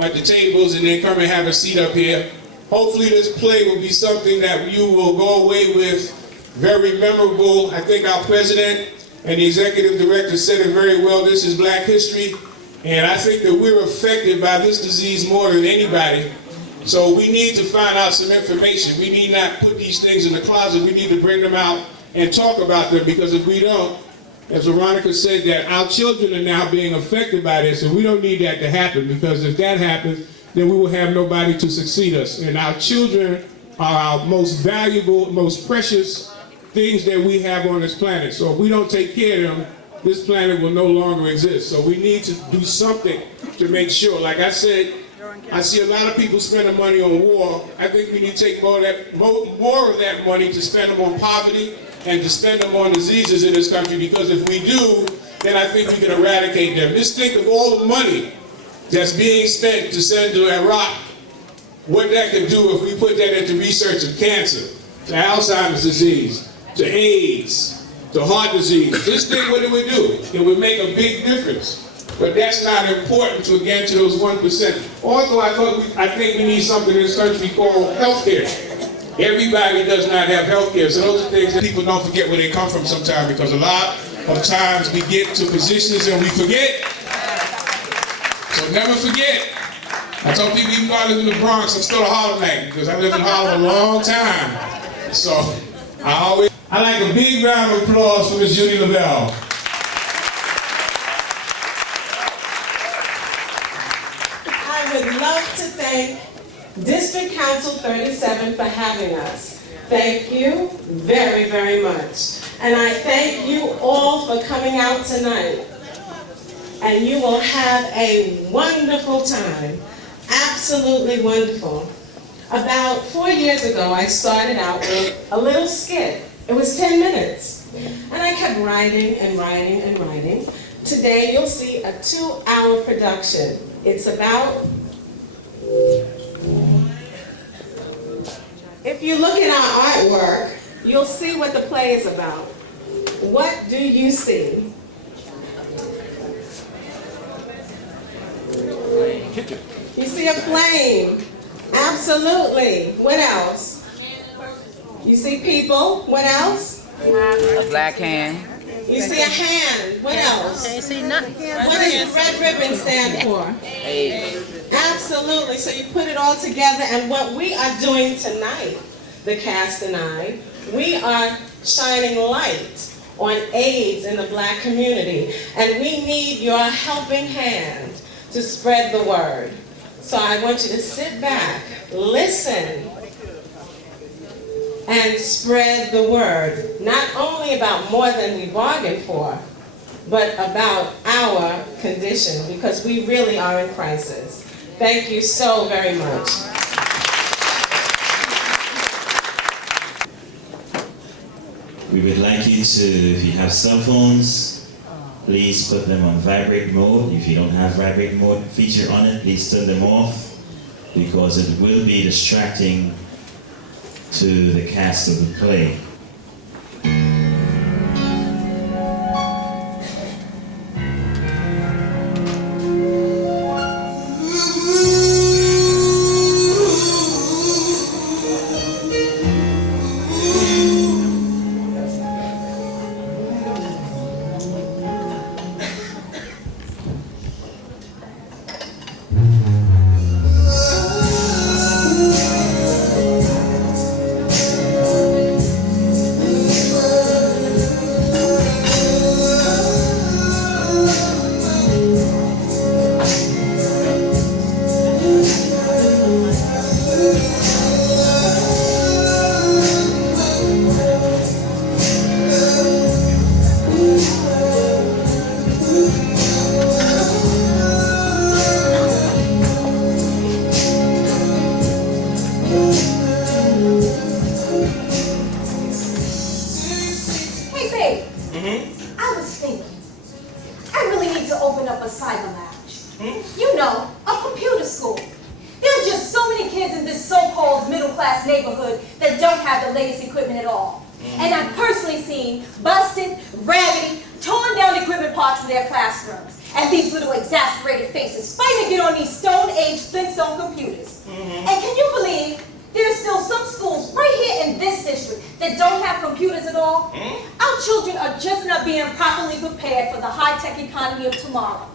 at the tables and then come and have a seat up here. Hopefully this play will be something that you will go away with very memorable. I think our president and the executive director said it very well. This is Black history, and I think that we're affected by this disease more than anybody. So we need to find out some information. We need not put these things in the closet. We need to bring them out and talk about them, because if we don't, as Veronica said, that our children are now being affected by this, and we don't need that to happen, because if that happens, then we will have nobody to succeed us. And our children are our most valuable, most precious things that we have on this planet. So if we don't take care of them, this planet will no longer exist. So we need to do something to make sure. Like I said, I see a lot of people spending money on war. I think we need to take more of that money to spend them on poverty and to spend them on diseases in this country, because if we do, then I think we can eradicate them. Just think of all the money that's being spent to send to Iraq, what that could do if we put that into research of cancer, to Alzheimer's disease, to AIDS, to heart disease. Just think what it would do. It would make a big difference. But that's not important to those 1%. Also, I think we need something in this country called health care. Everybody does not have health care. So those are things that people don't forget where they come from sometimes, because a lot of times we get to positions and we forget. So never forget. I told people, even though I live in the Bronx, I'm still a Harlem because I lived in Harlem a long time. So I like a big round of applause for Miss Judy Lovell. I would love to thank District Council 37 for having us. Thank you very, very much. And I thank you all for coming out tonight. And you will have a wonderful time. Absolutely wonderful. About 4 years ago, I started out with a little skit. It was 10 minutes. And I kept writing and writing and writing. Today, you'll see a 2-hour production. It's about... If you look at our artwork, you'll see what the play is about. What do you see? You see a flame. Absolutely. What else? You see people. What else? A black hand. You see a hand. What else? Can't see nothing. What does the red ribbon stand for? Absolutely. So you put it all together, and what we are doing tonight, the cast and I, we are shining light on AIDS in the Black community, and we need your helping hand to spread the word. So I want you to sit back, listen, and spread the word, not only about more than we bargained for, but about our condition, because we really are in crisis. Thank you so very much. We would like you to, if you have cell phones, please put them on vibrate mode. If you don't have vibrate mode feature on it, please turn them off, because it will be distracting to the cast of the play. And I've personally seen busted, raggedy, torn down equipment parks in their classrooms. And these little exasperated faces fighting to get on these Stone Age Flintstone computers. And can you believe there's still some schools right here in this district that don't have computers at all? Our children are just not being properly prepared for the high-tech economy of tomorrow.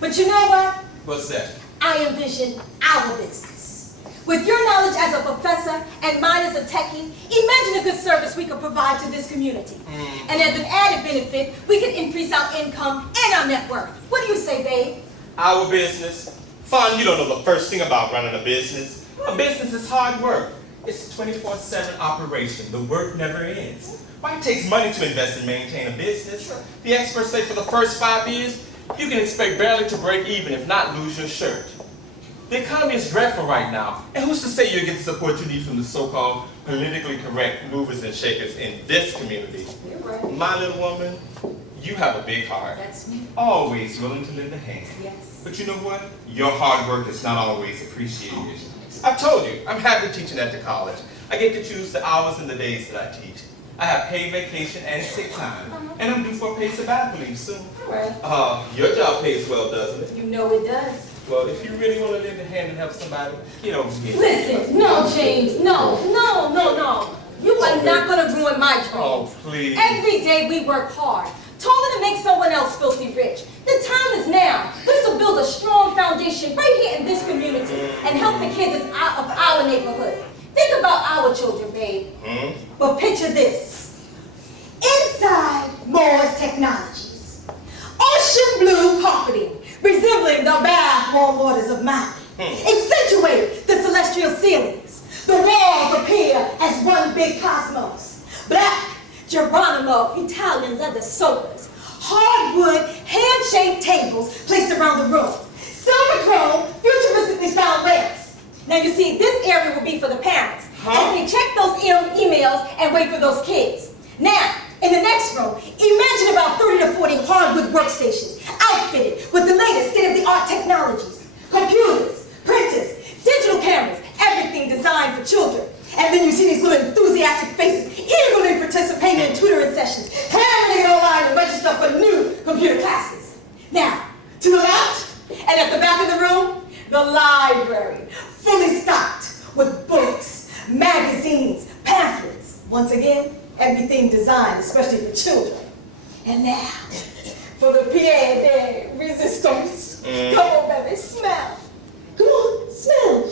But you know what? What's that? I envision our business. With your knowledge as a professor and mine as a techie, imagine the good service we could provide to this community. And as an added benefit, we could increase our income and our net worth. What do you say, babe? Our business? Fawn, you don't know the first thing about running a business. A business is hard work. It's a 24/7 operation. The work never ends. Why, it takes money to invest and maintain a business. The experts say for the first 5 years, you can expect barely to break even, if not lose your shirt. The economy is dreadful right now, and who's to say you'll get the support you need from the so-called politically correct movers and shakers in this community? You're right. My little woman, you have a big heart. That's me. Always willing to lend a hand. Yes. But you know what? Your hard work is not always appreciated. I've told you, I'm happy teaching at the college. I get to choose the hours and the days that I teach. I have paid vacation and sick time, and I'm due for a paid sabbatical leave soon. All right. Your job pays well, doesn't it? You know it does. Well, if you really want to lend a hand and help somebody, get over here. Listen, no, James, no. You are not going to ruin my dreams. Oh, please. Every day we work hard, toiling to make someone else filthy rich. The time is now. Let's build a strong foundation right here in this community and help the kids of our neighborhood. Think about our children, babe. But picture this. Inside Moore's Technologies, ocean blue carpeting, resembling the bath warm waters of mine, accentuate the celestial ceilings. The walls appear as one big cosmos. Black Geronimo Italian leather sofas, hardwood hand-shaped tables placed around the room, silver chrome futuristically styled lamps. Now you see, this area will be for the parents as they check those emails and wait for those kids. Now, in the next row, imagine about 30 to 40 hardwood workstations outfitted with the latest state-of-the-art technologies, computers, printers, digital cameras, everything designed for children. And then you see these little enthusiastic faces eagerly participating in tutoring sessions, clamoring to get online and register for new computer classes. Now, to the left and at the back of the room, the library, fully stocked with books, magazines, pamphlets. Once again, everything designed especially for children. And now, for the pied de resistance. Come on, baby, smell. Come on, smell.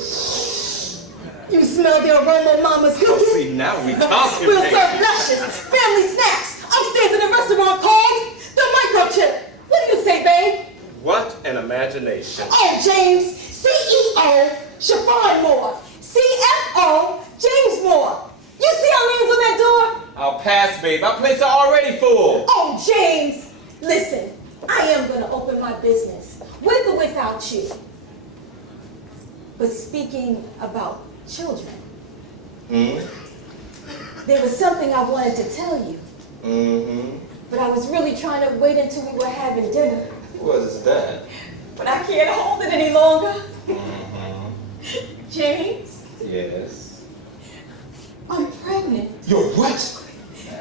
You smell the aroma of Mama's cooking? Oh, see, now we talking. We'll serve luscious family snacks upstairs in a restaurant called the Microchip. What do you say, babe? What an imagination. Oh, James, CEO, Chiffon Moore. CFO, James Moore. You see our names on that door? I'll pass, babe. Our plates are already full. Oh, James, listen, I am going to open my business, with or without you. But speaking about children, there was something I wanted to tell you. But I was really trying to wait until we were having dinner. What is that? But I can't hold it any longer. James, Yes. I'm pregnant. You're what?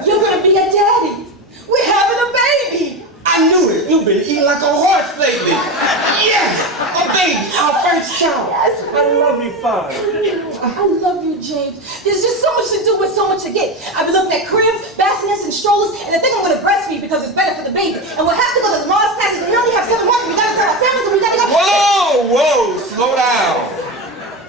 You're going to be a daddy. We're having a baby. I knew it. You've been eating like a horse lately. Yes! A baby, our first child. Yes, I love you, Father. I love you, James. There's just so much to do and so much to get. I've been looking at cribs, bassinets, and strollers, and I think I'm going to breastfeed because it's better for the baby. And we'll have to go to the Mars classes. We only have 7 months. We got to tell our families, and we got to go. Whoa! Slow down.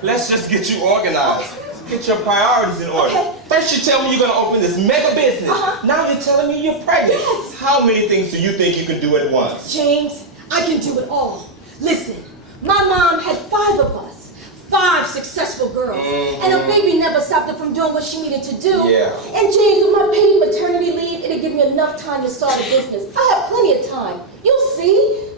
Let's just get you organized. Get your priorities in order. Okay. First you tell me you're going to open this mega business. Now you're telling me you're pregnant. Yes. How many things do you think you can do at once? James, I can do it all. Listen, my mom had 5 of us. 5 successful girls. And a baby never stopped her from doing what she needed to do. Yeah. And James, with my paid maternity leave, it'll give me enough time to start a business. I have plenty of time. You'll see.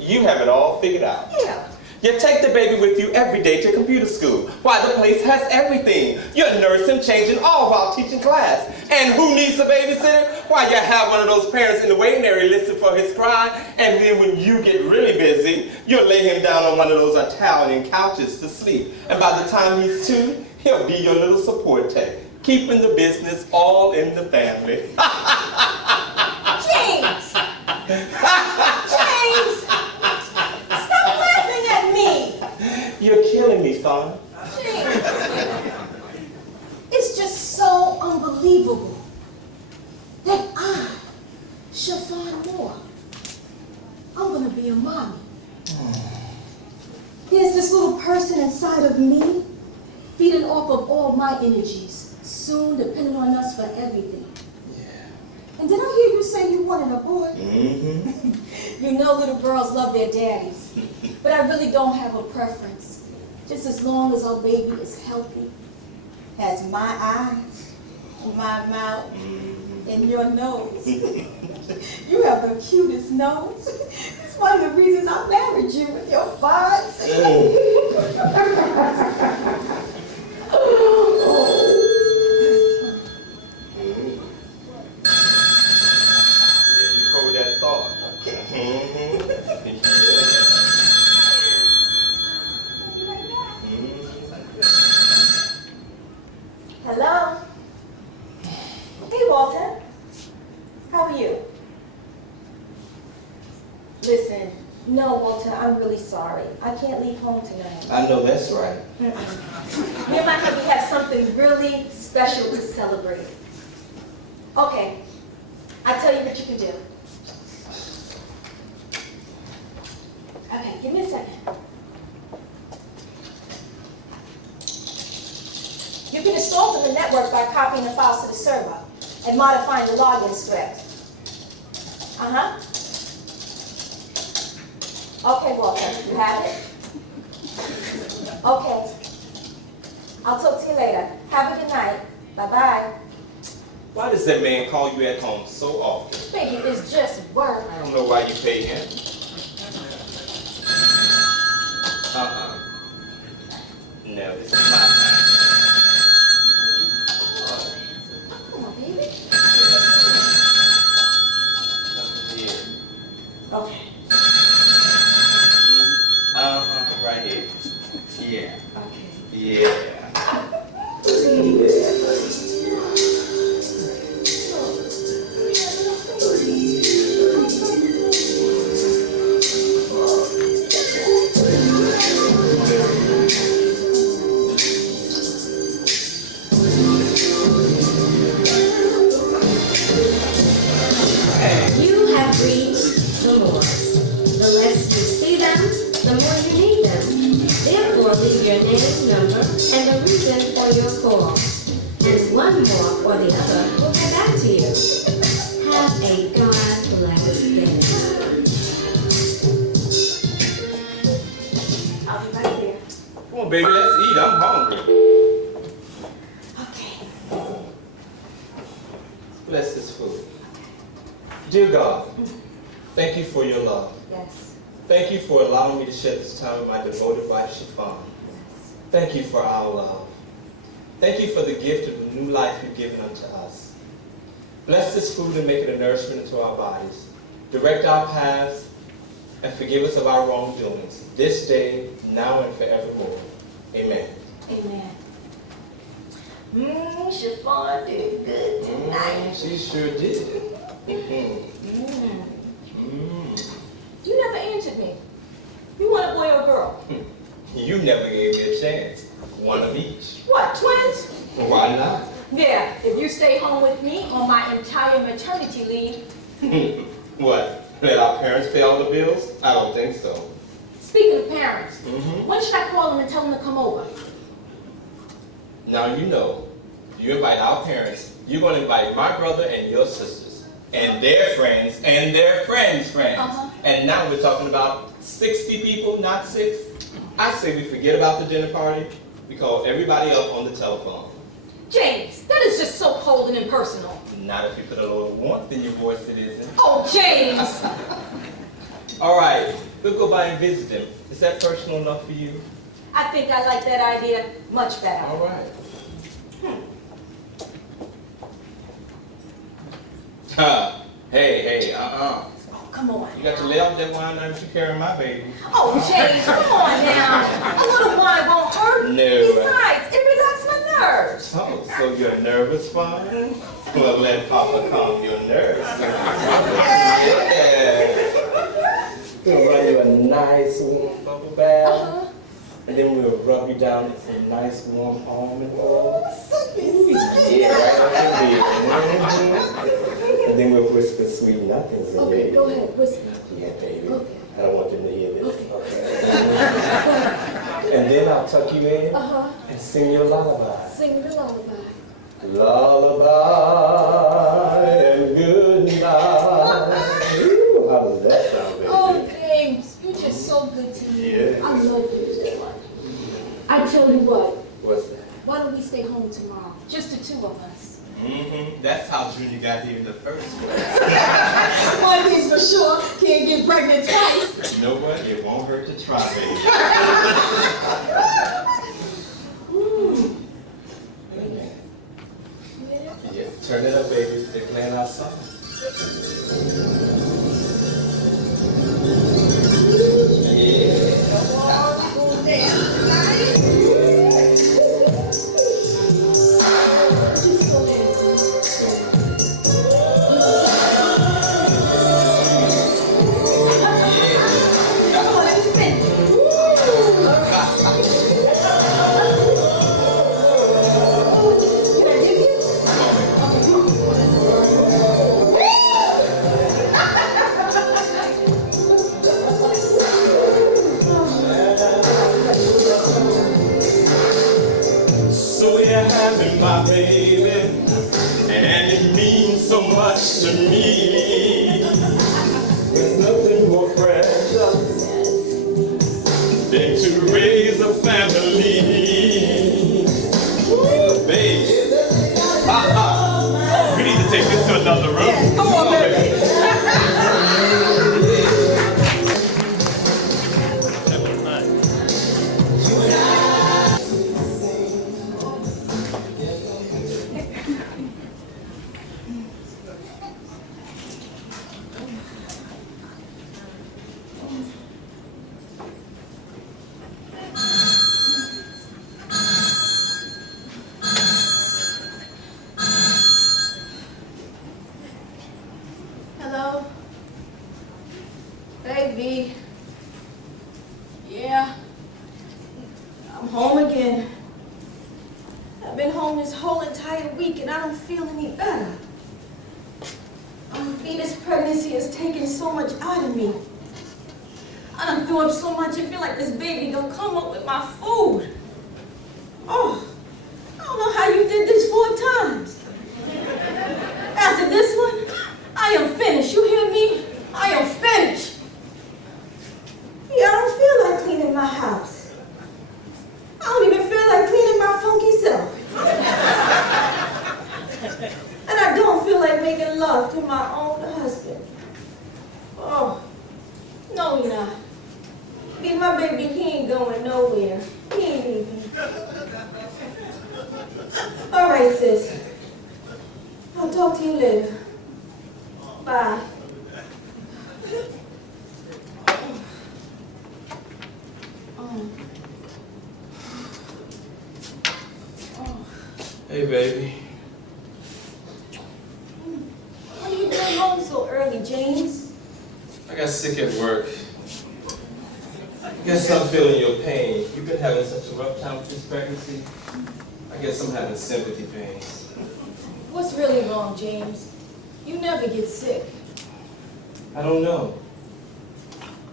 You have it all figured out. Yeah. You take the baby with you every day to computer school. Why, the place has everything. You're nursing, changing, all while teaching class. And who needs a babysitter? Why, you have one of those parents in the waiting area listening for his cry, and then when you get really busy, you'll lay him down on one of those Italian couches to sleep. And by the time he's 2, he'll be your little support tech, keeping the business all in the family. James! James! You're killing me, Fawn. It's just so unbelievable that I, Chiffon Moore, I'm gonna be a mommy. There's this little person inside of me feeding off of all my energies, soon depending on us for everything. Yeah. And did I hear you say you wanted a boy? Mm-hmm. You know little girls love their daddies, but I really don't have a preference. Just as long as our baby is healthy, has my eyes, my mouth, and your nose. You have the cutest nose. It's one of the reasons I married you with your fine self. Yeah, you hold that thought. Hello? Hey, Walter. How are you? Listen, no, Walter, I'm really sorry. I can't leave home tonight. I know that's right. Me and my hubby have something really special to celebrate. Okay, I'll tell you what you can do. Okay, give me a second. You can install from the network by copying the files to the server and modifying the login script. Uh-huh. Okay, Walter, you have it? Okay. I'll talk to you later. Have a good night. Bye-bye. Why does that man call you at home so often? Baby, it's just work. I don't know why you pay him. No, this is my time. Come on, baby. Yeah. Okay. Right here. Yeah. Okay. Yeah. You have reached the moors. The less you see them, the more you need them. Therefore, leave your name, number, and the reason for your call. And one more or the other will get back to you. Have a God-blessed day. I'll be right here. Come on, baby, let's eat. I'm hungry. Okay. Bless this food. Dear God, thank you for your love. Yes. Thank you for allowing me to share this time with my devoted wife, Chiffon. Yes. Thank you for our love. Thank you for the gift of the new life you've given unto us. Bless this food and make it a nourishment to our bodies. Direct our paths and forgive us of our wrongdoings, this day, now, and forevermore. Amen. Amen. Chiffon did good tonight. She sure did. You never answered me. You want a boy or a girl? You never gave me a chance. One of each. What, twins? Why not? Yeah, if you stay home with me on my entire maternity leave. What? Let our parents pay all the bills? I don't think so. Speaking of parents, when should I call them and tell them to come over? Now you know, you invite our parents, you're going to invite my brother and your sisters, and their friends, and their friends' friends. And now we're talking about 60 people, not 6. I say we forget about the dinner party. We call everybody up on the telephone. James, that is just so cold and impersonal. Not if you put a little warmth in your voice, it isn't. Oh, James! All right, we'll go by and visit them. Is that personal enough for you? I think I like that idea much better. All right. Hey, Oh, come on. You got to lay off that wine now that you carrying my baby. Oh, James, come on now. A little wine won't hurt. No. Besides, it relaxes my nerves. Oh, so you're nervous, Fawn? Well, let Papa calm your nerves. Yeah. Gonna run you a nice warm bubble bath. And then we'll rub you down in some nice warm almond oil. Sophie, Yeah, right on your bed. And then we'll whisper sweet nothings in your Okay, ear. go ahead, whisper. Yeah, baby. Okay. I don't want them to hear this. Okay. And then I'll tuck you in and sing your lullaby. Sing the lullaby. Lullaby and good night. Ooh, how does that sound, baby? Oh, James, you're just so good to me. Yeah. I love you so much. I tell you what, What's that? why don't we stay home tomorrow? Just the two of us. That's how Junior got here in the first place. one thing's for sure, can't get pregnant twice. You know what? It won't hurt to try, baby. Yeah, turn it up, baby. They're playing our song. So we're having my baby, and it means so much to me. There's nothing more precious than to raise a family. Ooh, baby. We need to take this to another room. Yes, come on, baby. Hello? Baby. Yeah. I'm home again. I've been home this whole entire week and I don't feel any better. This pregnancy has taken so much out of me. I done threw up so much, I feel like this baby gonna come up with my food. Oh, I don't know how you did this 4 times. After this one, I am finished. You hear me? I am finished. Yeah, I don't feel like cleaning my house. I don't even feel like cleaning my funky self. And I don't feel like making love to my own husband. Oh, no, you're not. Be my baby, he ain't going nowhere. He ain't leaving. All right, sis. I'll talk to you later. Bye. Hey, baby. Why are you going home so early, James? I got sick at work. I guess I'm feeling your pain. You've been having such a rough time with this pregnancy. I guess I'm having sympathy pains. What's really wrong, James? You never get sick. I don't know.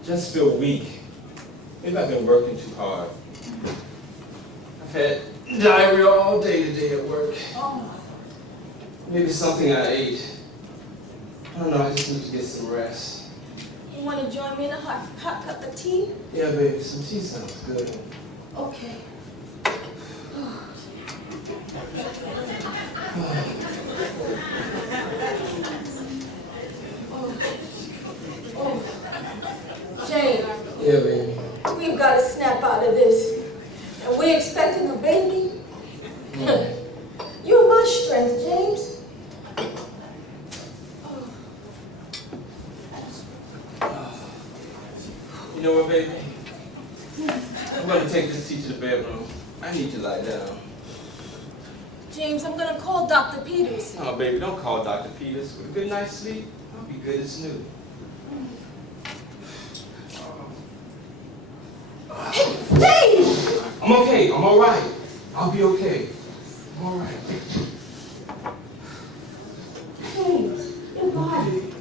Just feel weak. Maybe I've been working too hard. I've had diarrhea all day today at work. Oh, Maybe something I ate. I don't know, I just need to get some rest. you want to join me in a hot cup of tea? Yeah, baby, some tea sounds good. Okay. James, Yeah, baby. we've got to snap out of this. And we're expecting a baby? You're my strength, James. You know what, baby? I'm going to take this tea to the bedroom. I need to lie down. James, I'm going to call Dr. Peters. Oh, baby, don't call Dr. Peters. With a good night's sleep, I'll be good as new. James! I'm okay. I'm all right. I'll be okay. I'm all right. Hey, your body.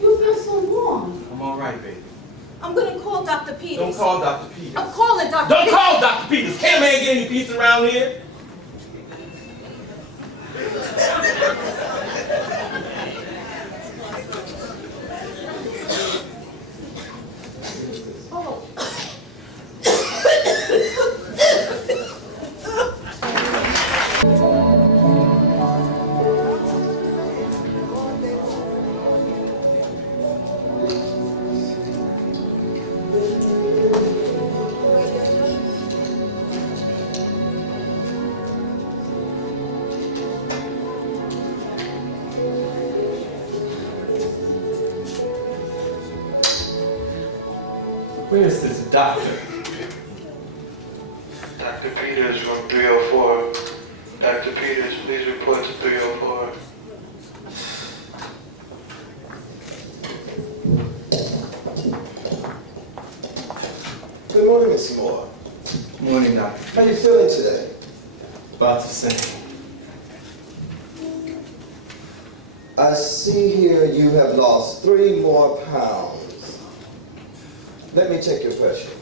You feel so warm. I'm all right, baby. I'm gonna call Dr. Peters. Don't call Dr. Peters. I'm calling Dr. Don't Peters. call Dr. Peters. Can't man get any peace around here? Where's this doctor? Dr. Peters, room 304. Dr. Peters, please report to 304. Good morning, Miss Moore. Morning, doctor. How you feeling today? About to say. I see here you have lost 3 more pounds. Let me check your pressure.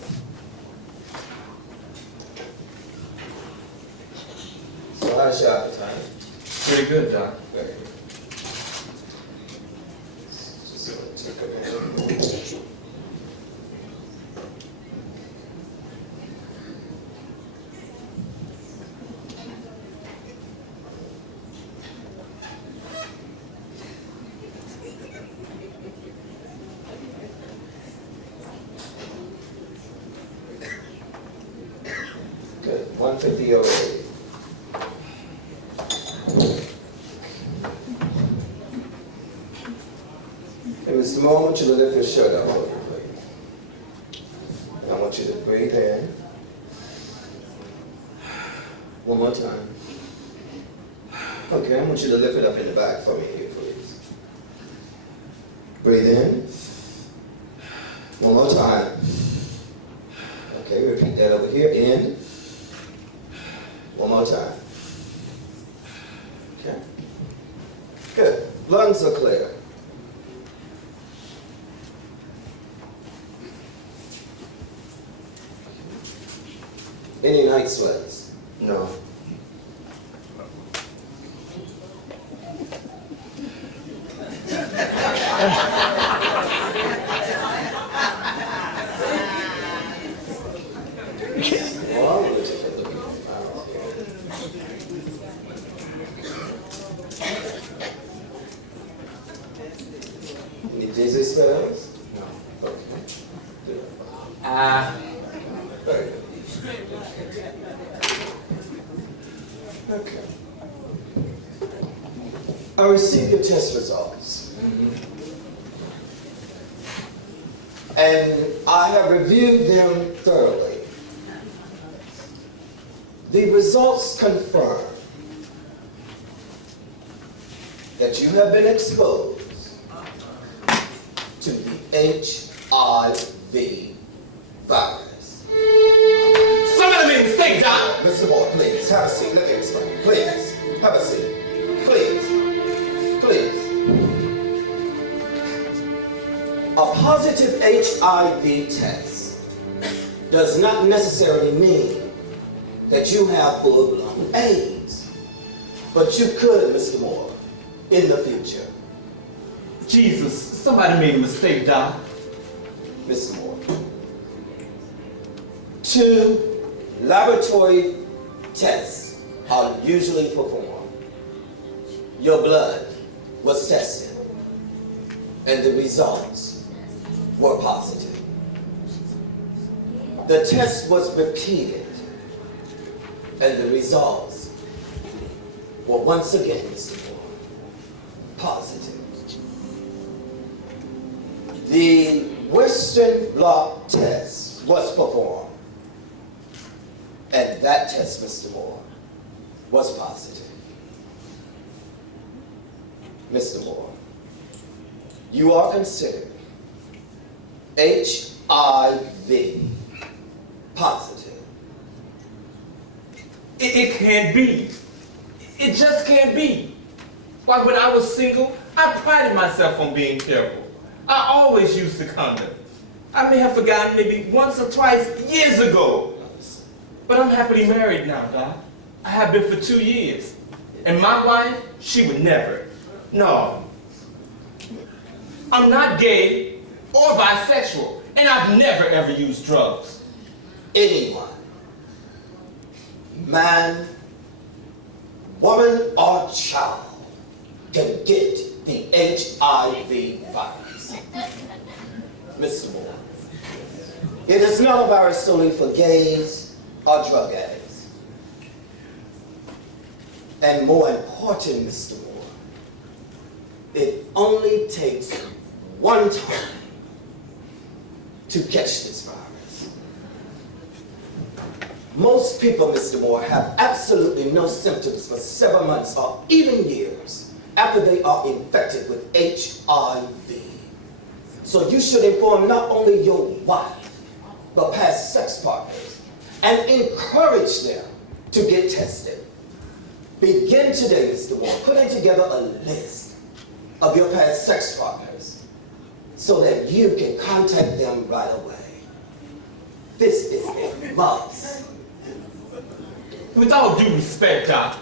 So how's your appetite? Pretty good, doc. Very good. Just going to take a minute. Good. 150 over 80. It was the moment you to lift your shirt up over, please. And I want you to breathe in. One more time. Okay, I want you to lift it up in the back for me here, please. Breathe in. One more time. Okay, repeat that over here. In. One more time. Okay. Good. Lungs are clear. Any night sweats? No. Well, I'm going to take a look at your files here. Any dizzy spells? No. Okay. Good. Very good. Okay. I received your test results. And I have reviewed them thoroughly. The results confirm that you have been exposed to the HIV virus. Somebody made a mistake, doc. Mr. Moore, please, have a seat. Let me explain. Please, have a seat. Please. Please. A positive HIV test does not necessarily mean that you have full-blown AIDS. But you could, Mr. Moore, in the future. Jesus, somebody made a mistake, doc. Mr. Moore. 2 laboratory tests are usually performed. Your blood was tested, and the results were positive. The test was repeated, and the results were once again, Mr. Moore, positive. The Western blot test was performed, and that test, Mr. Moore, was positive. Mr. Moore, you are considered HIV positive. It can't be. It just can't be. Why, when I was single, I prided myself on being careful. I always used the condom. I may have forgotten maybe once or twice years ago. But I'm happily married now, Doc. I have been for 2 years. And my wife, she would never. No. I'm not gay or bisexual, and I've never ever used drugs. Anyone, man, woman, or child, can get the HIV virus. Mr. Moore, it is not a virus solely for gays or drug addicts. And more important, Mr. Moore, it only takes one time to catch this virus. Most people, Mr. Moore, have absolutely no symptoms for several months or even years after they are infected with HIV. So you should inform not only your wife, but past sex partners, and encourage them to get tested. Begin today, Mr. Moore, putting together a list of your past sex partners so that you can contact them right away. This is a must. With all due respect, Doc,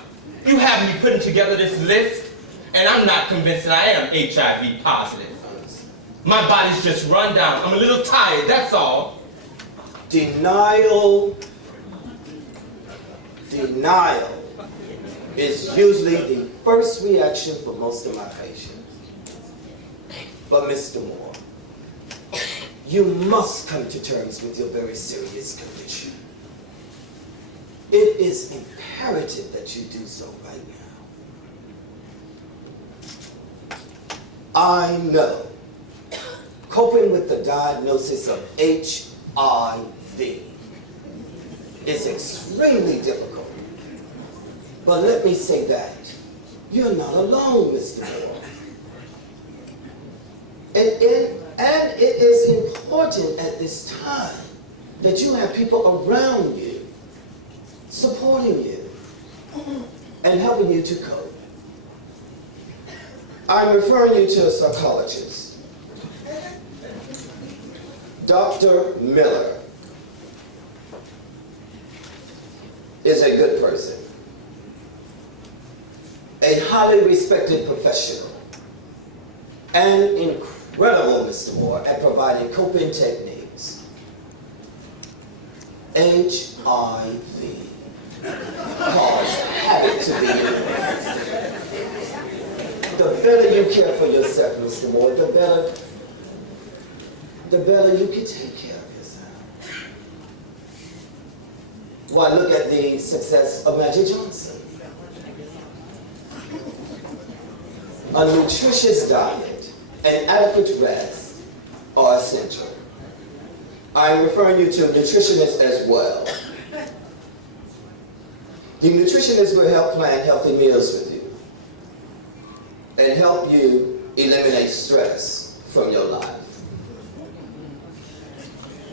you have me putting together this list, and I'm not convinced that I am HIV positive. My body's just run down. I'm a little tired, that's all. Denial is usually the first reaction for most of my patients. But Mr. Moore, you must come to terms with your very serious condition. It is imperative that you do so right now. I know coping with the diagnosis of HIV is extremely difficult. But let me say that you're not alone, Mr. Moore. And it is important at this time that you have people around you supporting you and helping you to cope. I'm referring you to a psychologist, Dr. Miller is a good person, a highly respected professional, and incredible, Mr. Moore, at providing coping techniques. HIV cause habit to be used. The better you care for yourself, Mr. Moore, the better you can take care of yourself. Why, look at the success of Magic Johnson. A nutritious diet and adequate rest are essential. I'm referring you to a nutritionist as well. The nutritionist will help plan healthy meals with you and help you eliminate stress from your life.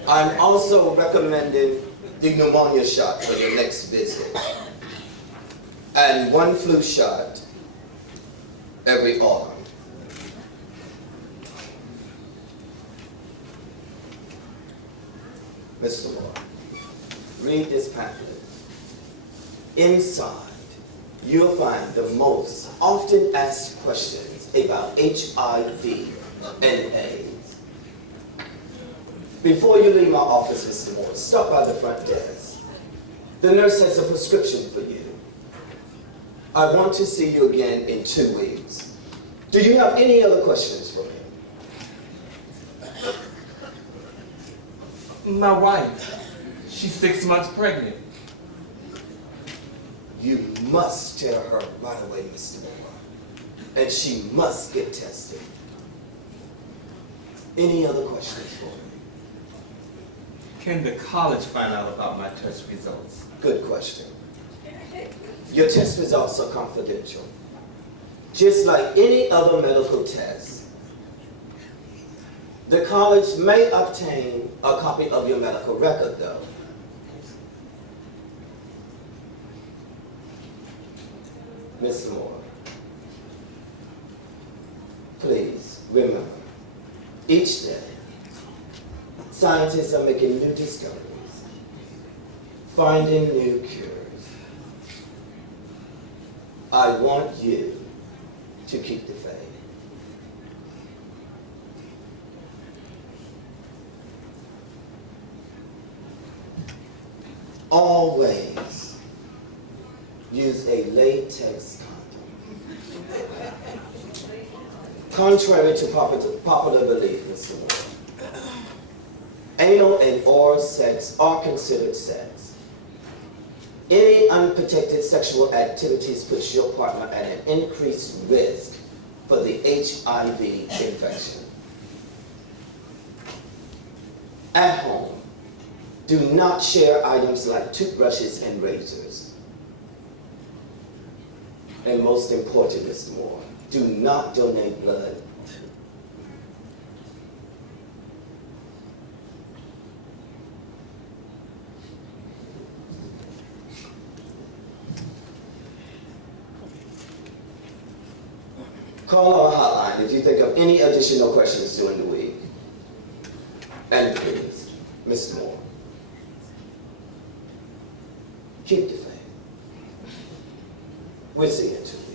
I'm also recommending the pneumonia shot for your next visit and 1 flu shot every autumn. Mr. Moore, read this pamphlet. Inside, you'll find the most often asked questions about HIV and AIDS. Before you leave my office, Mr. Moore, stop by the front desk. The nurse has a prescription for you. I want to see you again in 2 weeks. Do you have any other questions for me? My wife, she's 6 months pregnant. You must tell her right away, Mr. Moore, and she must get tested. Any other questions for me? Can the college find out about my test results? Good question. Your test results are confidential. Just like any other medical test, the college may obtain a copy of your medical record, though. Mr. Moore, please remember, each day, scientists are making new discoveries, finding new cures. I want you to keep the faith. Always use a latex condom. Contrary to popular belief, Mr. Moore, anal and oral sex are considered sex. Any unprotected sexual activities puts your partner at an increased risk for the HIV infection. At home, do not share items like toothbrushes and razors. And most important, Mr. Moore, do not donate blood. Call our hotline if you think of any additional questions during the week. And please, Mr. Moore, keep the faith. We'll see you in 2 weeks.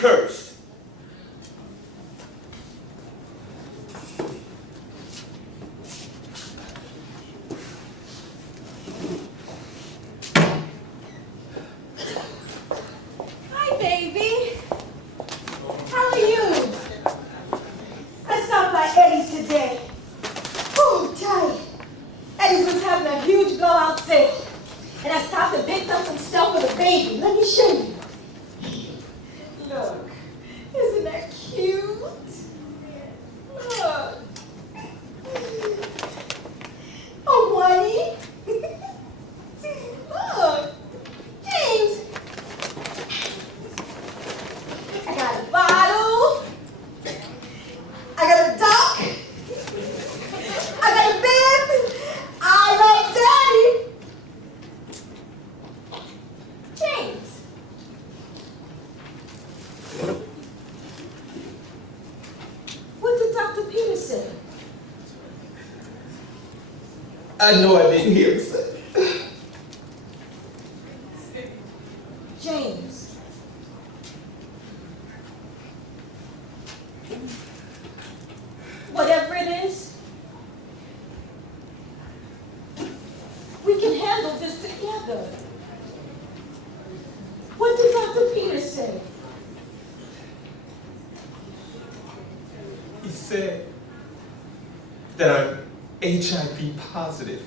Cursed. Hi, baby. How are you? I stopped by Eddie's today. Oh, tight. Eddie's was having a huge blowout sale. And I stopped and picked up some stuff for the baby. Let me show you. Look, isn't that cute? Look. Oh, Wani. Look. James. I got a bottle. I got a duck. I got a bib. I love Daddy. James. What did Dr. Peter say? I know I didn't hear him say. James. Whatever it is, we can handle this together. What did Dr. Peter say? said that I'm HIV positive.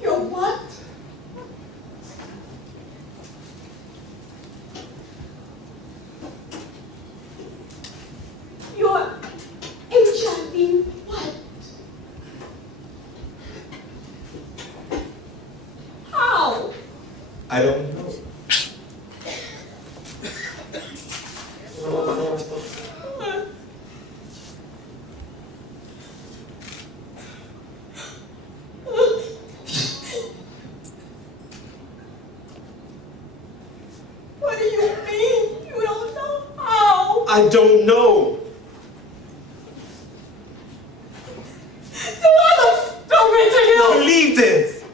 You're what? You're HIV what? How? I don't know. What do you mean? You don't know how? I don't know. Do I look stupid to you? Believe this.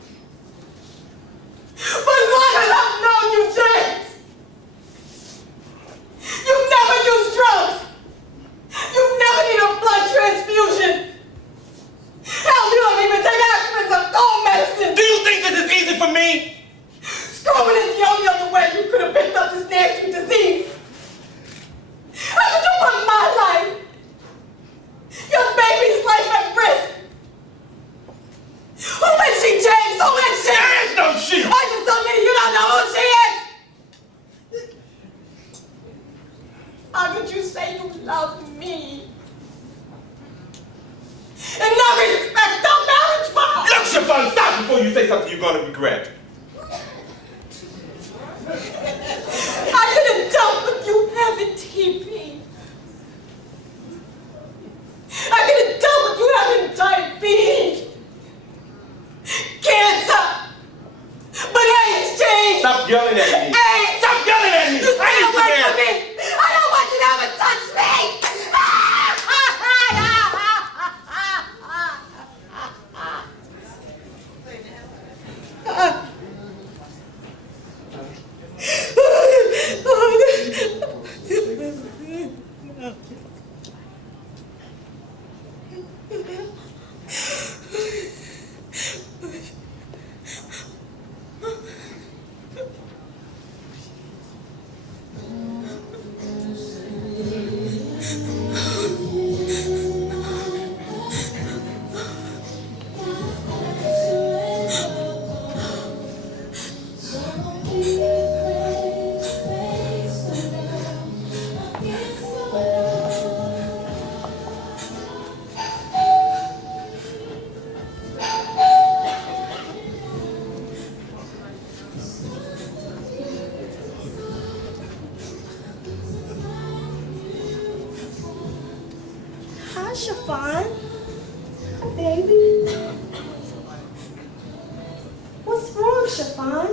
But as long as I've known you, James, you've never used drugs. You've never needed a blood transfusion. Hell, you don't even take aspirin or cold medicine. Do you think this is easy for me? Screwing is the only other way you could have picked up this nasty disease. How could you put my life, your baby's life at risk? Who is she, James? Who is she? There is no she. I just told me you don't know who she is. How could you say you love me and not respect our marriage vow? Look, Chiffon, stop before you say something you're going to regret. I could have dealt with you having TB. I could have dealt with you having diabetes, cancer, but AIDS, James. Stop yelling at me. AIDS. Stop yelling at me. You stay I away ain't from scared. me. I don't want you to ever touch me. Hi, Chiffon. Baby. What's wrong, Chiffon?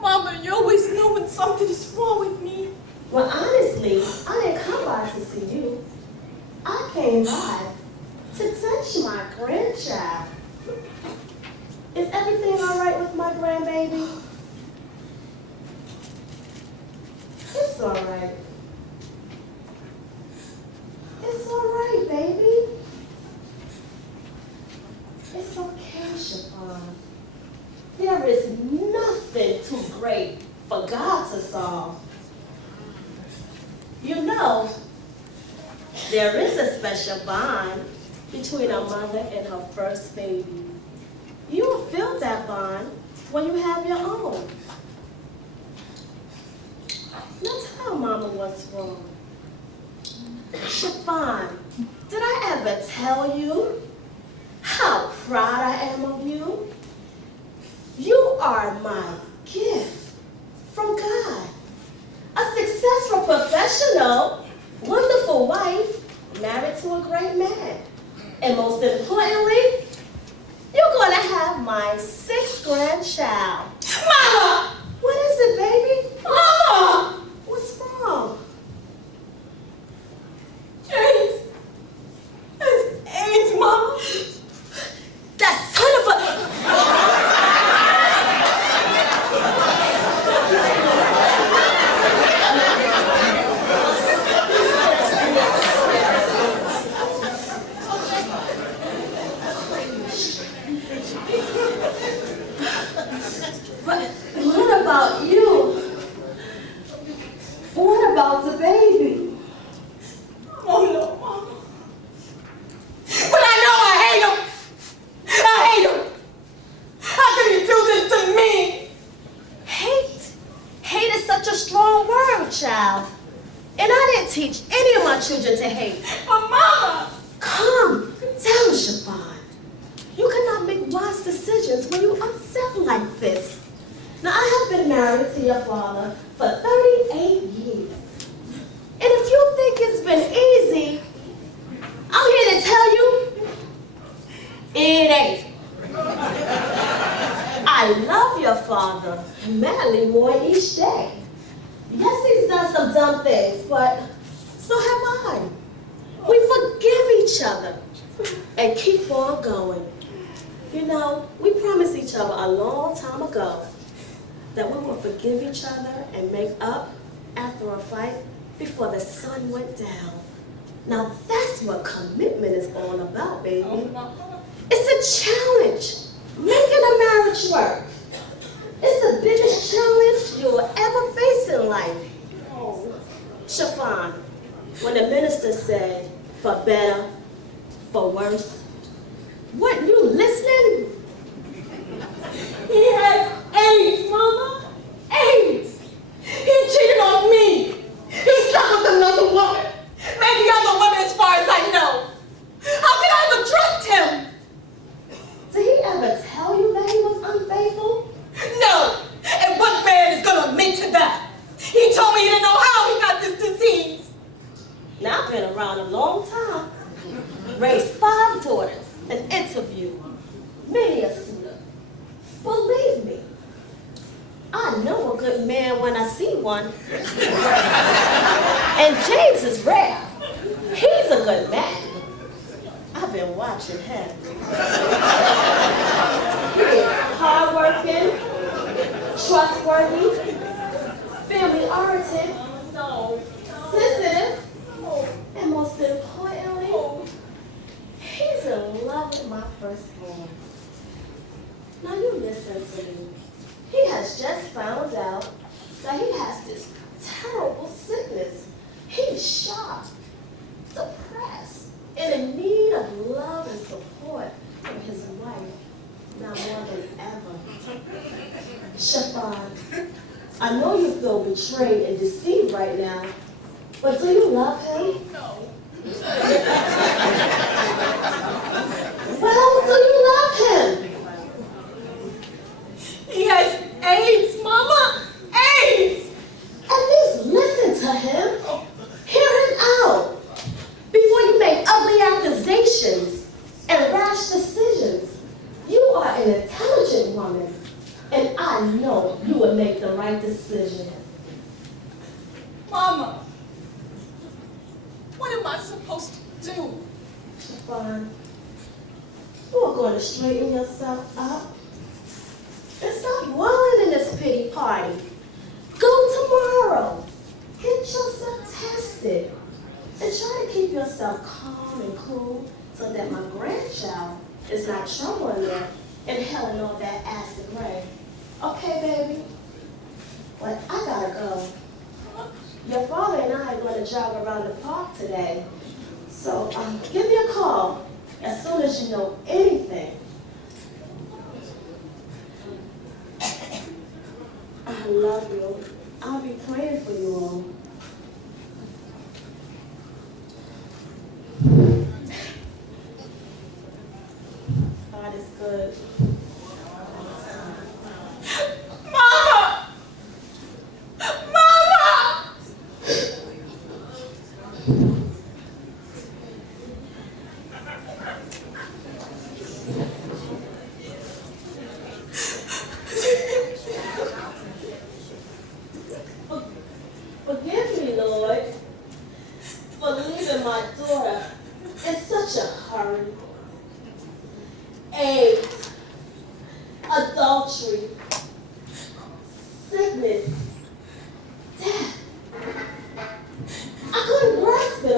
Mama, you always know when something is wrong with me. Well, honestly, I didn't come by to see you. I came by to touch my grandchild. Is everything all right with my grandbaby? It's all right. It's all right, baby. It's okay, Chiffon. There is nothing too great for God to solve. You know, there is a special bond between a mother and her first baby. You will feel that bond when you have your own. Now tell Mama what's wrong. Chiffon, did I ever tell you how proud I am of you? You are my gift from God. A successful professional, wonderful wife, married to a great man. And most importantly, you're gonna have my 6th grandchild. Mama! What is it, baby? Mama! What's wrong? James has AIDS, Mama. That son of a... about the baby. Oh no, Mama. But I know I hate him. I hate him. How can you do this to me? Hate? Hate is such a strong word, child. And I didn't teach any of my children to hate. But Mama. Calm down, Chiffon. You cannot make wise decisions when you're upset like this. Now, I have been married to your father for 38 years. And if you think it's been easy, I'm here to tell you, it ain't. I love your father madly more each day. Yes, he's done some dumb things, but so have I. We forgive each other and keep on going. You know, we promised each other a long time ago that we would forgive each other and make up after a fight before the sun went down. Now that's what commitment is all about, baby. It's a challenge, making a marriage work. It's the biggest challenge you will ever face in life. Chiffon, when the minister said, for better, for worse, weren't you listening? He has AIDS, Mama. AIDS. He cheated on me. He slept with another woman. Maybe other women as far as I know. How can I ever trust him? Did he ever tell you that he was unfaithful? No. And what man is going to admit to that? He told me he didn't know how he got this disease. Now, I've been around a long time. Raised 5 daughters and interviewed many a suitor. Believe me, I know a good man when I see one. And James is rare. He's a good man. I've been watching him. He is hardworking, trustworthy, family-oriented, sensitive, and most importantly, he's in love with my firstborn. Now you listen to me. He has just found out that he has this terrible sickness. He's shocked, depressed, and in need of love and support from his wife, now more than ever. Chiffon, I know you feel betrayed and deceived right now, but do you love him? No. Well, do you love him? He has AIDS, Mama. AIDS. At least listen to him. Hear him out before you make ugly accusations and rash decisions. You are an intelligent woman, and I know you would make the right decision. Mama, what am I supposed to do? Chiffon, you are going to straighten yourself up and stop whirling in this pity party. Go tomorrow. Get yourself tested. And try to keep yourself calm and cool so that my grandchild is not troubling you and inhaling all that acid rain. Okay, baby? But I gotta go. Your father and I are going to jog around the park today. So give me a call as soon as you know anything. I love you. I'll be praying for you all. God is good. Mama! Mama! Forgive me, Lord, for leaving my daughter in such a hurry. AIDS, adultery, sickness, death. I couldn't grasp it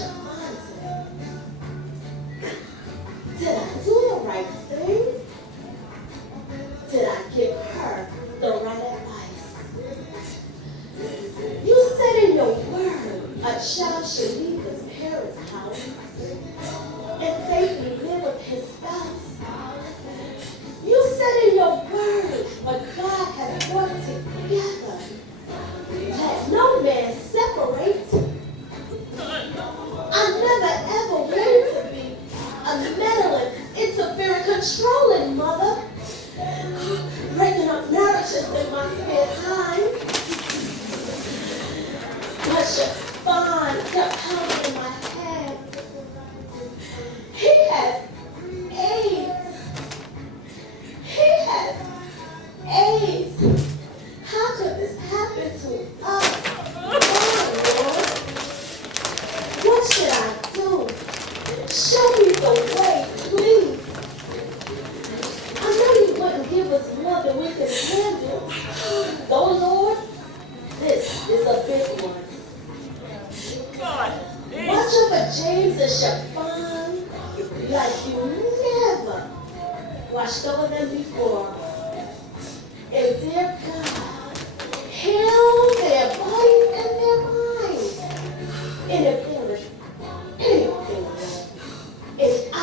Chiffon today. Did I do the right thing? Did I give her the right advice? You said in your word, a child should leave his parents' house and faithfully live with his spouse. You said in your word, what God has brought together, let no man separate. I never ever wanted to be a meddling, interfering, controlling mother, breaking up marriages in my spare time. But Chiffon kept pounding in my head. He has AIDS. He has AIDS. How could this happen to us? Oh, Lord. What should I do? Show me the way, please. I know you wouldn't give us more than we can handle. Though, Lord, this is a big one. Much of a James and Chiffon like you never watched over them before. And dear God, heal their bodies and their minds. And if there is anything wrong, if I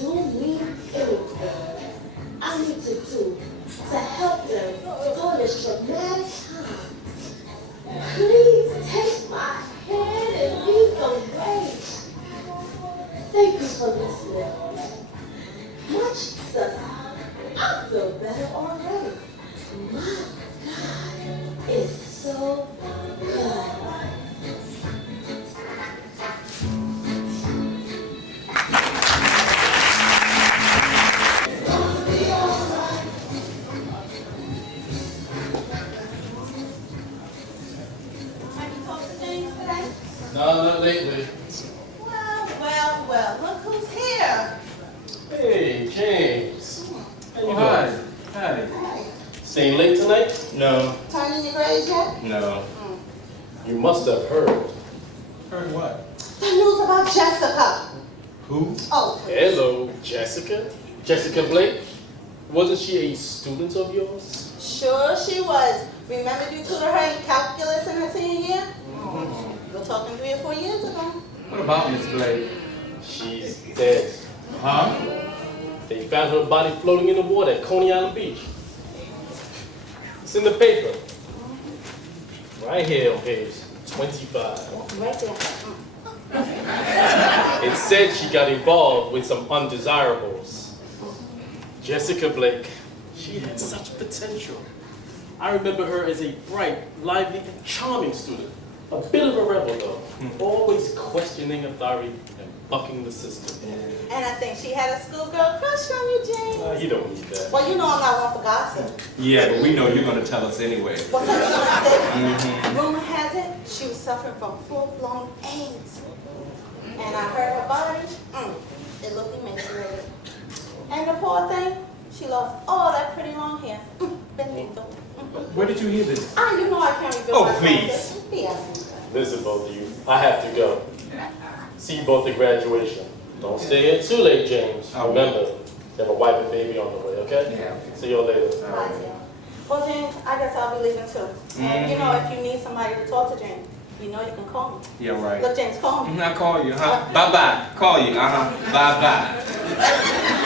do need anything, I need to do to help them during this traumatic time, please take my hand and lead the way. Thank you for listening. Much success. I feel better already. My God is so good. Have you talked to James today? No, not lately. Well, look who's here. Hey, James. How you doing? Hi. Hey, Staying late tonight? No, turning your grades yet? no. You must have heard. Heard what? The news about Jessica. Who? Oh, Hello, Jessica. Jessica Blake. Wasn't she a student of yours? sure she was. Remember you tutored her in calculus in her senior year? We're talking 3 or 4 years ago. What about Miss Blake? She's dead. Huh? They found her body floating in the water at Coney Island Beach. It's in the paper. Right here on page 25. Right there. It said she got involved with some undesirables. Jessica Blake, she had such potential. I remember her as a bright, lively, and charming student. A bit of a rebel though, always questioning authority and bucking the system. And I think she had a schoolgirl crush on you, James. You don't need that. Well, you know I'm not one for gossip. Yeah, but we know you're going to tell us anyway. Well, so you know what I said? Rumor has it she was suffering from full-blown AIDS. And I heard her body, it looked emaciated. And the poor thing, she lost all that pretty long hair. Benito. Where did you hear this? You know I can't reveal Oh, myself. please. Yeah. Listen, both of you, I have to go. See you both at graduation. Don't stay here too late, James. I will. Remember, you have a wife and baby on the way, okay? Yeah. See you all later. Bye, Jim. Well, James, I guess I'll be leaving too. And you know, if you need somebody to talk to, James, you know you can call me. Yeah, right. Look, James, call me. I call you, huh? Bye-bye. Call you, Bye-bye.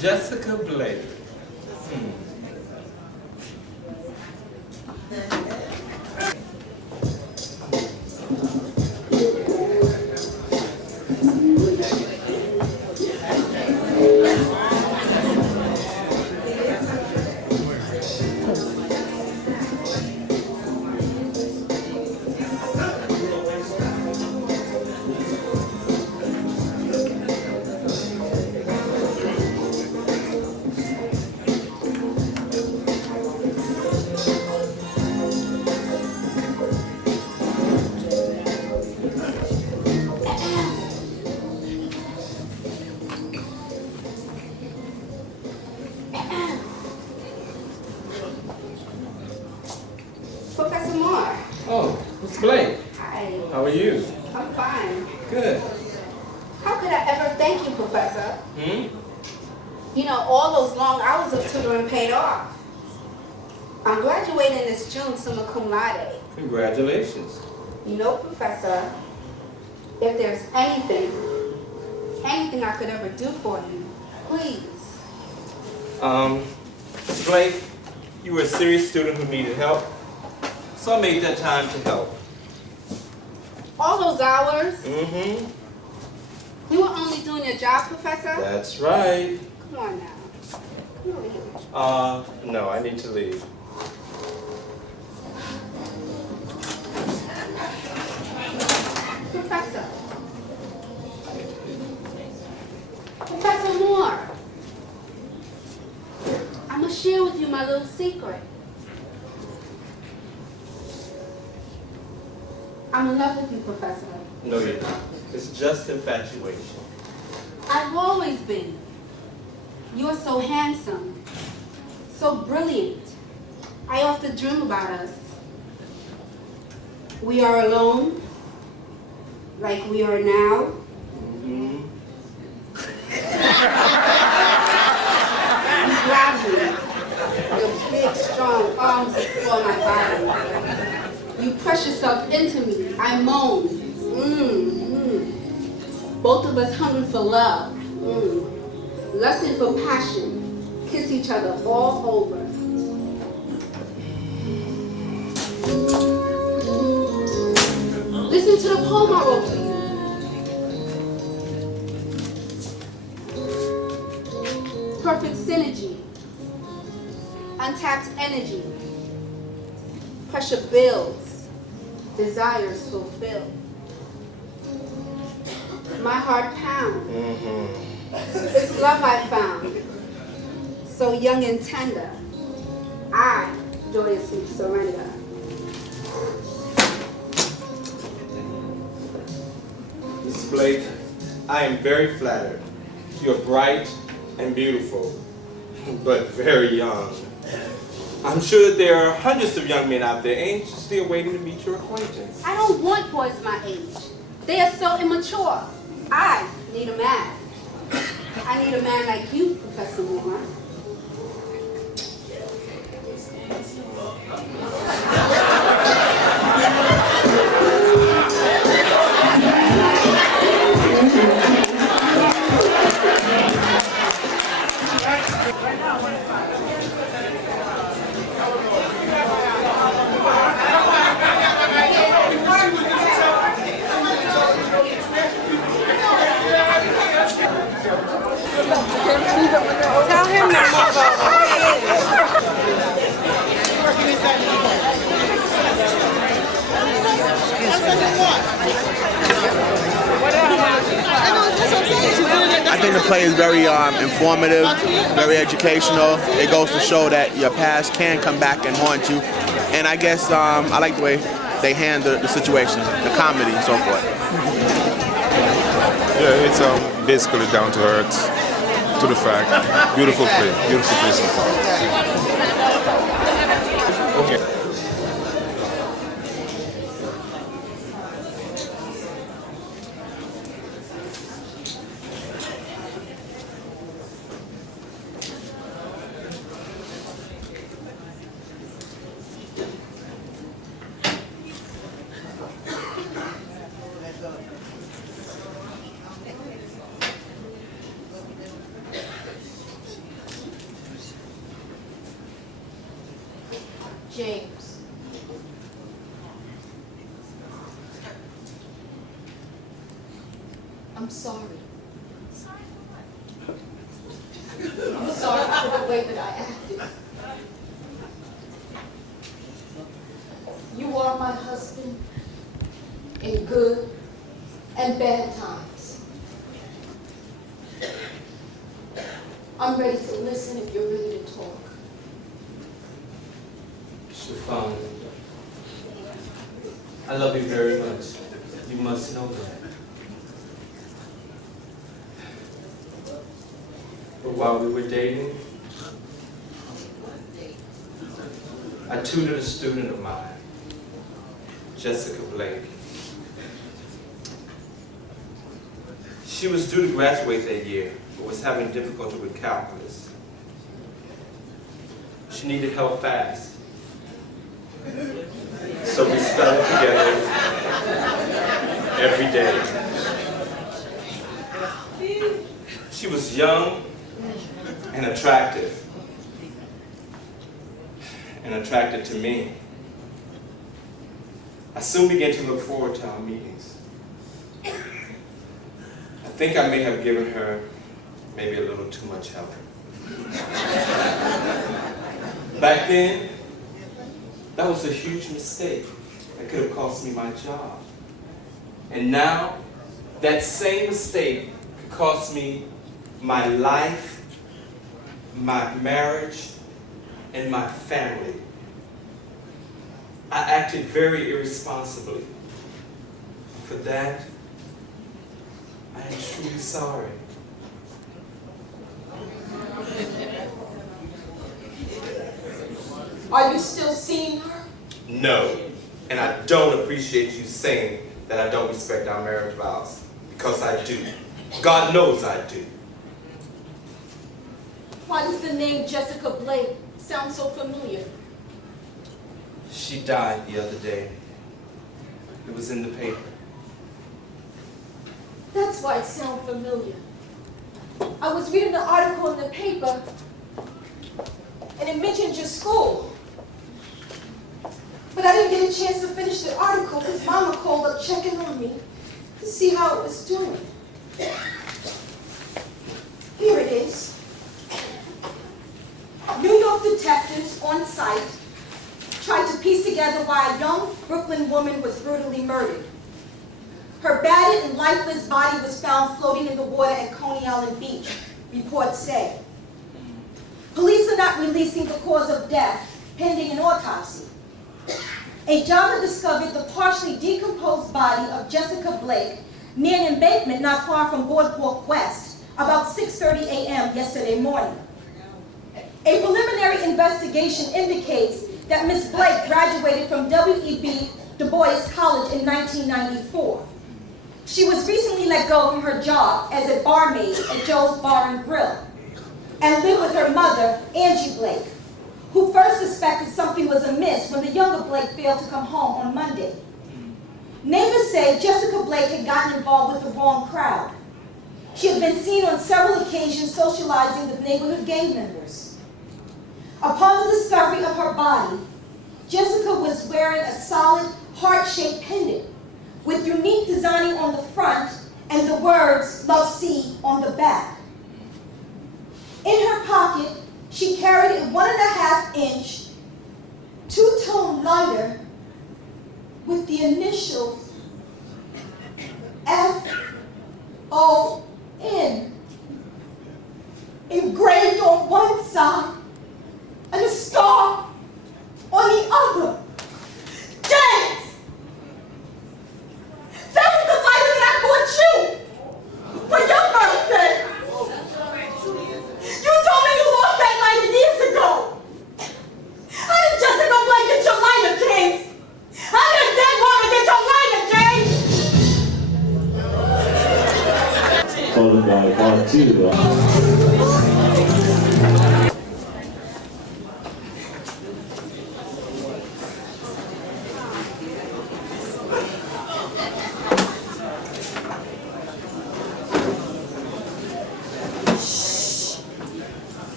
Jessica Blake. Blake, Hi. how are you? I'm fine. Good. How could I ever thank you, Professor? Hmm? You know, all those long hours of tutoring paid off. I'm graduating this June summa cum laude. Congratulations. You know, Professor, if there's anything I could ever do for you, please. Mr. Blake, you were a serious student who needed help, so I made that time to help. All those hours, Mm-hmm. you were only doing your job, Professor? That's right. Come on now. Come over here. No, I need to leave. Professor. Professor Moore. I'm gonna share with you my little secret. I'm in love with you, Professor. No, you're not. It's just infatuation. I've always been. You're so handsome, so brilliant. I often dream about us. We are alone, like we are now. Mm-hmm. You grab me. Your big, strong arms explore my body. You press yourself into me. I moan. Both of us hungry for love. Lusting for passion. Kiss each other all over. Listen to the poem I wrote for you. Perfect synergy. Untapped energy. Pressure builds. Desires fulfilled. My heart pounds. It's love I found. So young and tender. I joyously surrender. Mrs. Blake, I am very flattered. You're bright and beautiful, but very young. I'm sure that there are hundreds of young men out there anxiously awaiting to meet your acquaintance. I don't want boys my age. They are so immature. I need a man. I need a man like you, Professor Moore. Tell him to move I think the play is very informative, very educational. It goes to show that your past can come back and haunt you. And I guess I like the way they handle the situation, the comedy and so forth. Yeah, it's basically down to earth, to the fact. Beautiful play so far. Okay. James. I'm sorry. I'm sorry for the way that I acted. You are my husband in good and bad times. I'm ready to listen if you're ready to talk. Chiffon, I love you very much. You must know that. But while we were dating, I tutored a student of mine, Jessica Blake. She was due to graduate that year, but was having difficulty with calculus. She needed help fast. So we studied together every day. She was young and attractive to me. I soon began to look forward to our meetings. I think I may have given her maybe a little too much help. Back then, that was a huge mistake that could have cost me my job. And now, that same mistake could cost me my life, my marriage, and my family. I acted very irresponsibly. For that, I am truly sorry. Are you still seeing her? No, and I don't appreciate you saying that I don't respect our marriage vows, because I do. God knows I do. Why does the name Jessica Blake sound so familiar? She died the other day. It was in the paper. That's why it sounds familiar. I was reading the article in the paper, and it mentioned your school. But I didn't get a chance to finish the article because Mama called up checking on me to see how it was doing. Here it is. New York detectives on site tried to piece together why a young Brooklyn woman was brutally murdered. Her battered and lifeless body was found floating in the water at Coney Island Beach, reports say. Police are not releasing the cause of death pending an autopsy. A jogger discovered the partially decomposed body of Jessica Blake near an embankment not far from Boardwalk West about 6:30 a.m. yesterday morning. A preliminary investigation indicates that Ms. Blake graduated from W.E.B. Du Bois College in 1994. She was recently let go from her job as a barmaid at Joe's Bar and Grill and lived with her mother, Angie Blake, who first suspected something was amiss when the younger Blake failed to come home on Monday. Neighbors say Jessica Blake had gotten involved with the wrong crowd. She had been seen on several occasions socializing with neighborhood gang members. Upon the discovery of her body, Jessica was wearing a solid, heart-shaped pendant with unique designing on the front and the words "Love C" on the back. In her pocket, she carried a 1.5-inch, two-tone lighter with the initials F-O-N engraved on one side and a star on the other. James! That was the lighter that I bought you for your birthday. You told me you lost that lighter years ago. How did Jessica Blake get your lighter, James? How did a dead woman get your lighter, James? Followed by part 2.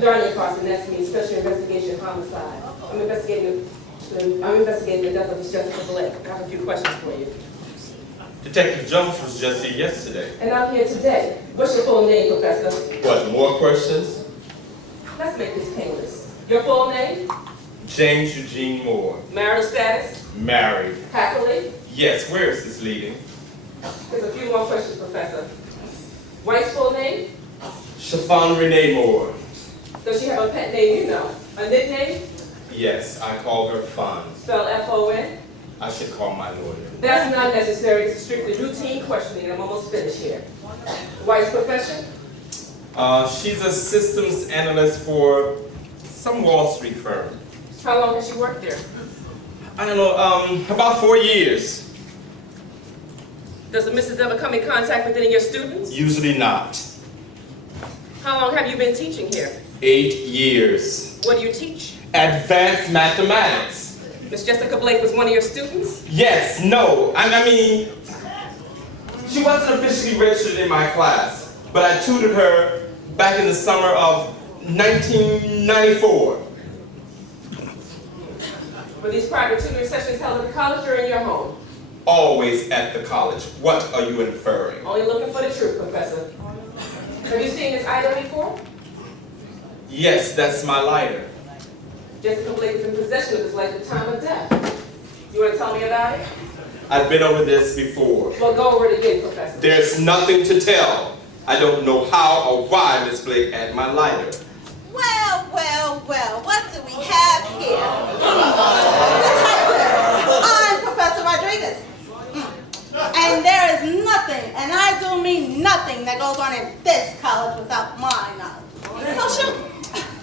Darling Carson, that's me, Special Investigation Homicide. I'm investigating the death of Jessica Blake. I have a few questions for you. Detective Jones was just here yesterday. And I'm here today. What's your full name, Professor? What, more questions? Let's make this painless. Your full name? James Eugene Moore. Marital status? Married. Happily? Yes, where is this leading? There's a few more questions, Professor. Wife's full name? Chiffon Renee Moore. Does she have a pet name you know? A nickname? Yes, I call her Fun. Spell F-O-N? I should call my lawyer. That's not necessary. It's strictly routine questioning. I'm almost finished here. Wife's profession? She's a systems analyst for some Wall Street firm. How long has she worked there? I don't know, about 4 years. Does the missus ever come in contact with any of your students? Usually not. How long have you been teaching here? 8 years. What do you teach? Advanced mathematics. Miss Jessica Blake was one of your students? Yes, no, I mean, she wasn't officially registered in my class, but I tutored her back in the summer of 1994. Were these private tutoring sessions held at the college or in your home? Always at the college. What are you inferring? Only looking for the truth, Professor. Have you seen this item before? Yes, that's my lighter. Jessica Blake was in possession of this light at the time of death. You want to tell me about it? I've been over this before. Well, go over it again, Professor. There's nothing to tell. I don't know how or why Miss Blake had my lighter. Well, well, well, what do we have here? I'm Professor Rodriguez. And there is nothing, and I do mean nothing, that goes on in this college without my knowledge. So shoot.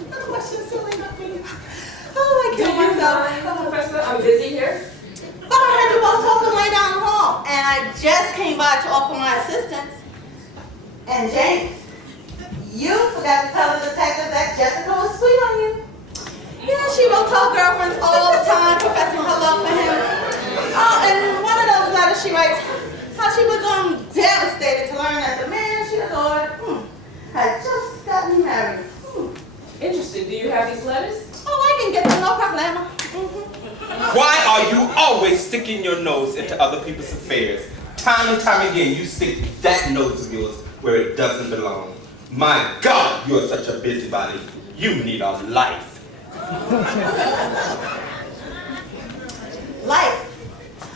The question's silly enough for you. Oh, I Do killed you myself. mind, Professor? I'm busy here. But I heard you both talking way down the hall, and I just came by to offer my assistance. And James, you forgot to tell the detective that Jessica was sweet on you. Yeah, she wrote to her girlfriends all the time, professing her love for him. Oh, and one of those letters she writes, how she was devastated to learn that the man she adored had just gotten married. Interesting. Do you have these letters? Oh, I can get them, no problema. Why are you always sticking your nose into other people's affairs? Time and time again, you stick that nose of yours where it doesn't belong. My God, you're such a busybody. You need a life. Life.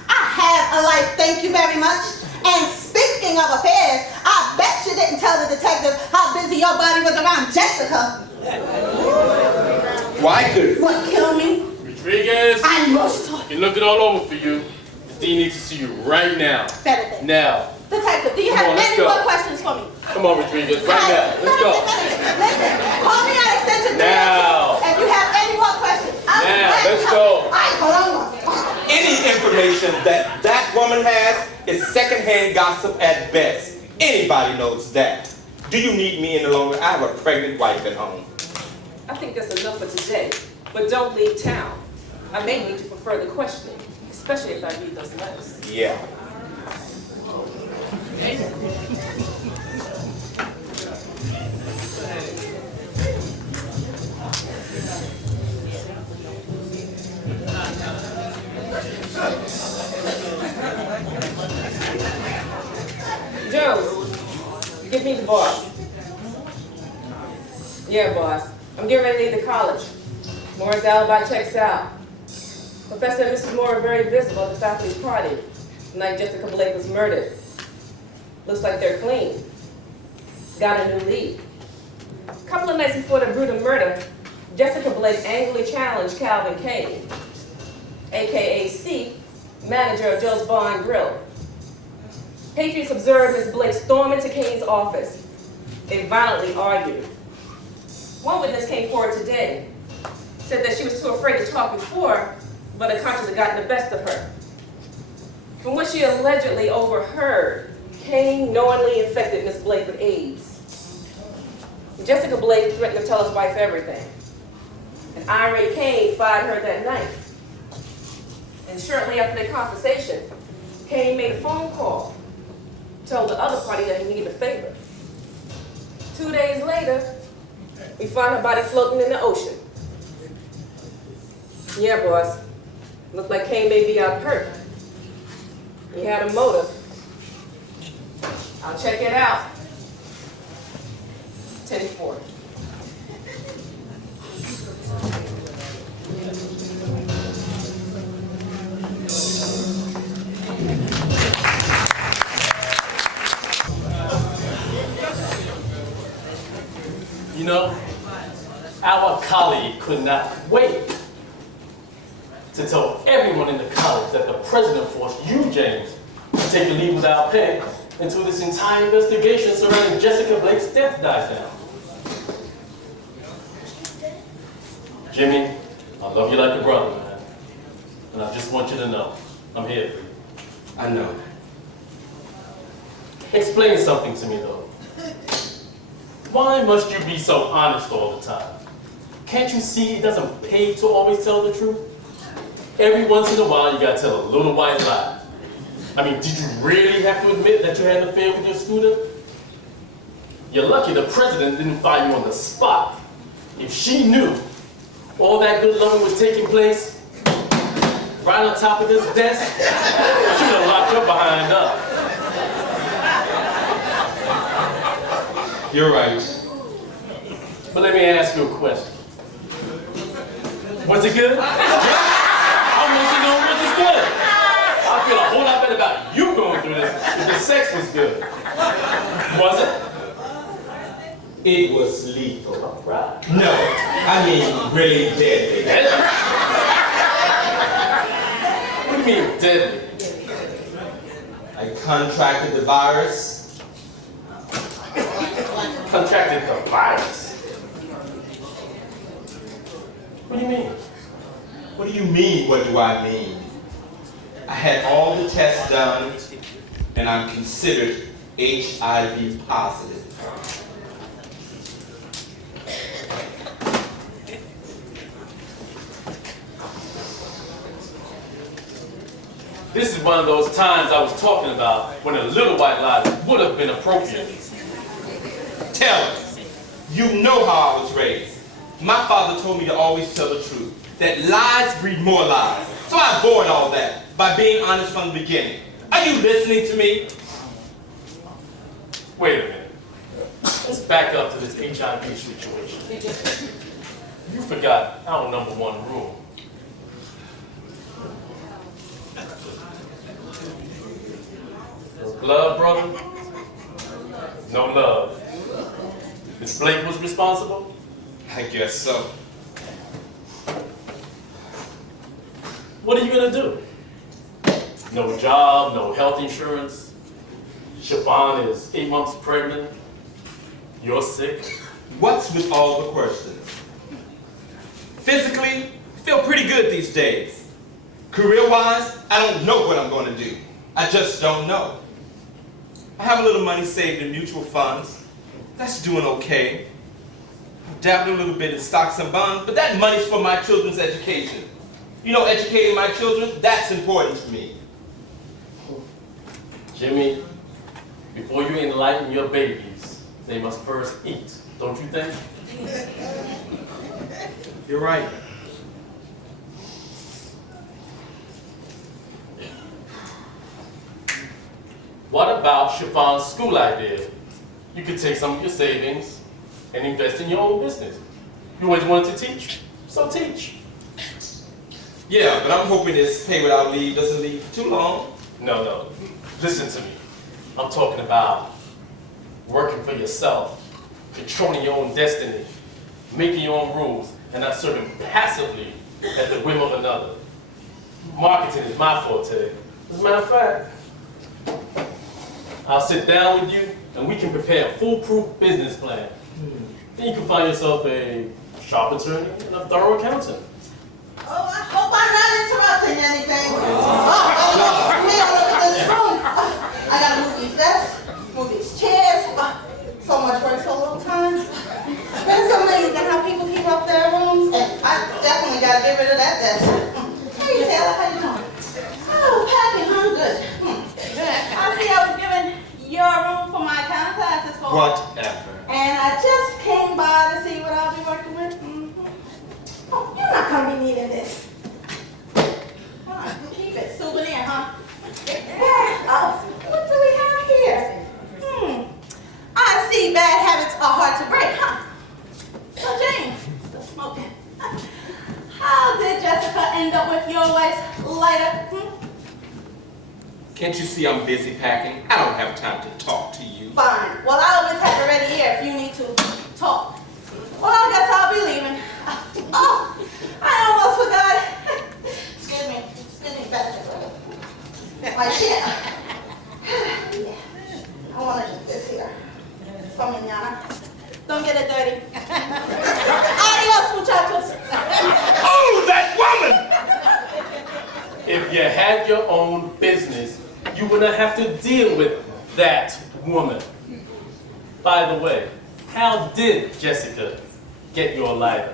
I have a life, thank you very much. And speaking of affairs, I bet you didn't tell the detective how busy your body was around Jessica. Why could What killed me? Rodriguez, I must talk. been looking all over for you. The dean needs to see you right now. Better than. Now. Detective, do you Come have on, let's any go. more questions for me? Come on, Rodriguez, right now. Let's go. Listen, call me at extension 302 Now. if you have any more questions. Now, let's go. All right, hold on. any information that that woman has is secondhand gossip at best. Anybody knows that. Do you need me any longer? I have a pregnant wife at home. I think that's enough for today. But don't leave town. I may need you for further questioning, especially if I read those letters. Yeah. Jones, give me the boss. Yeah, boss. I'm getting ready to leave the college. Moore's alibi checks out. Professor and Mrs. Moore are very visible at the faculty party the night Jessica Blake was murdered. Looks like they're clean. Got a new lead. A couple of nights before the brutal murder, Jessica Blake angrily challenged Calvin Kane, aka C, manager of Joe's Bar and Grill. Patriots observed Ms. Blake storm into Kane's office. They violently argued. One witness came forward today, said that she was too afraid to talk before, but her conscience had gotten the best of her. From what she allegedly overheard, Kane knowingly infected Ms. Blake with AIDS. Jessica Blake threatened to tell his wife everything. And irate Kane fired her that night. And shortly after their conversation, Kane made a phone call, told the other party that he needed a favor. 2 days later, we found her body floating in the ocean. Yeah, boss. Looked like Kane may be out hurt. He had a motive. I'll check it out. 10-4. You know, our colleague could not wait to tell everyone in the college that the president forced you, James, to take a leave without pay until this entire investigation surrounding Jessica Blake's death dies down. Jimmy, I love you like a brother, man. And I just want you to know, I'm here for you. I know. Explain something to me, though. Why must you be so honest all the time? Can't you see it doesn't pay to always tell the truth? Every once in a while, you gotta tell a little white lie. I mean, did you really have to admit that you had an affair with your student? You're lucky the president didn't fire you on the spot. If she knew all that good loving was taking place right on top of this desk, she would have locked her behind up. You're right. But let me ask you a question. Was it good? I want to know, was it good? I feel a whole lot better about you going through this if the sex was good. Was it? It was lethal. Right. No, I mean really deadly. Deadly? What do you mean deadly? I contracted the virus. Contracted the virus? What do you mean? What do you mean, what do I mean? I had all the tests done, and I'm considered HIV positive. This is one of those times I was talking about when a little white lie would have been appropriate. Tell us, you know how I was raised. My father told me to always tell the truth, that lies breed more lies. So I avoid all that by being honest from the beginning. Are you listening to me? Wait a minute. Let's back up to this HIV situation. You forgot our number one rule. No blood, brother. No love. Miss Blake was responsible? I guess so. What are you gonna do? No job, no health insurance. Chiffon is 8 months pregnant. You're sick. What's with all the questions? Physically, I feel pretty good these days. Career-wise, I don't know what I'm going to do. I just don't know. I have a little money saved in mutual funds. That's doing okay. I've dabbled a little bit in stocks and bonds, but that money's for my children's education. You know, educating my children, that's important to me. Jimmy, before you enlighten your babies, they must first eat, don't you think? You're right. What about Chiffon's school idea? You could take some of your savings and invest in your own business. You always wanted to teach, so teach. Yeah, but I'm hoping this pay without leave doesn't leave for too long. No. Listen to me. I'm talking about working for yourself, controlling your own destiny, making your own rules, and not serving passively at the whim of another. Marketing is my forte. As a matter of fact, I'll sit down with you and we can prepare a foolproof business plan. Then you can find yourself a shop attorney and a thorough accountant. Oh, I hope I'm not interrupting anything. Me all over this room. I gotta move these desks, move these chairs. So much work, so little time. It's amazing how people keep up their rooms, and I definitely gotta get rid of that desk. Hey, Taylor, how you doing? Oh, packing, huh? Good. I see I was given your room for my accounting classes for. Whatever. And I just came by to see what I'll be working with. Oh, you're not gonna be needing this. Come on, keep it. Souvenir, huh? Oh, what do we have here? I see bad habits are hard to break, huh? So James, still smoking. How did Jessica end up with your wife's lighter? Can't you see I'm busy packing? I don't have time to talk to you. Fine. Well, I always have it ready here if you need to talk. Well, I guess I'll be leaving. Oh, I almost forgot. Don't get it dirty. Adios, muchachos. Oh, that woman! If you had your own business, you wouldn't have to deal with that woman. By the way, how did Jessica get your lighter?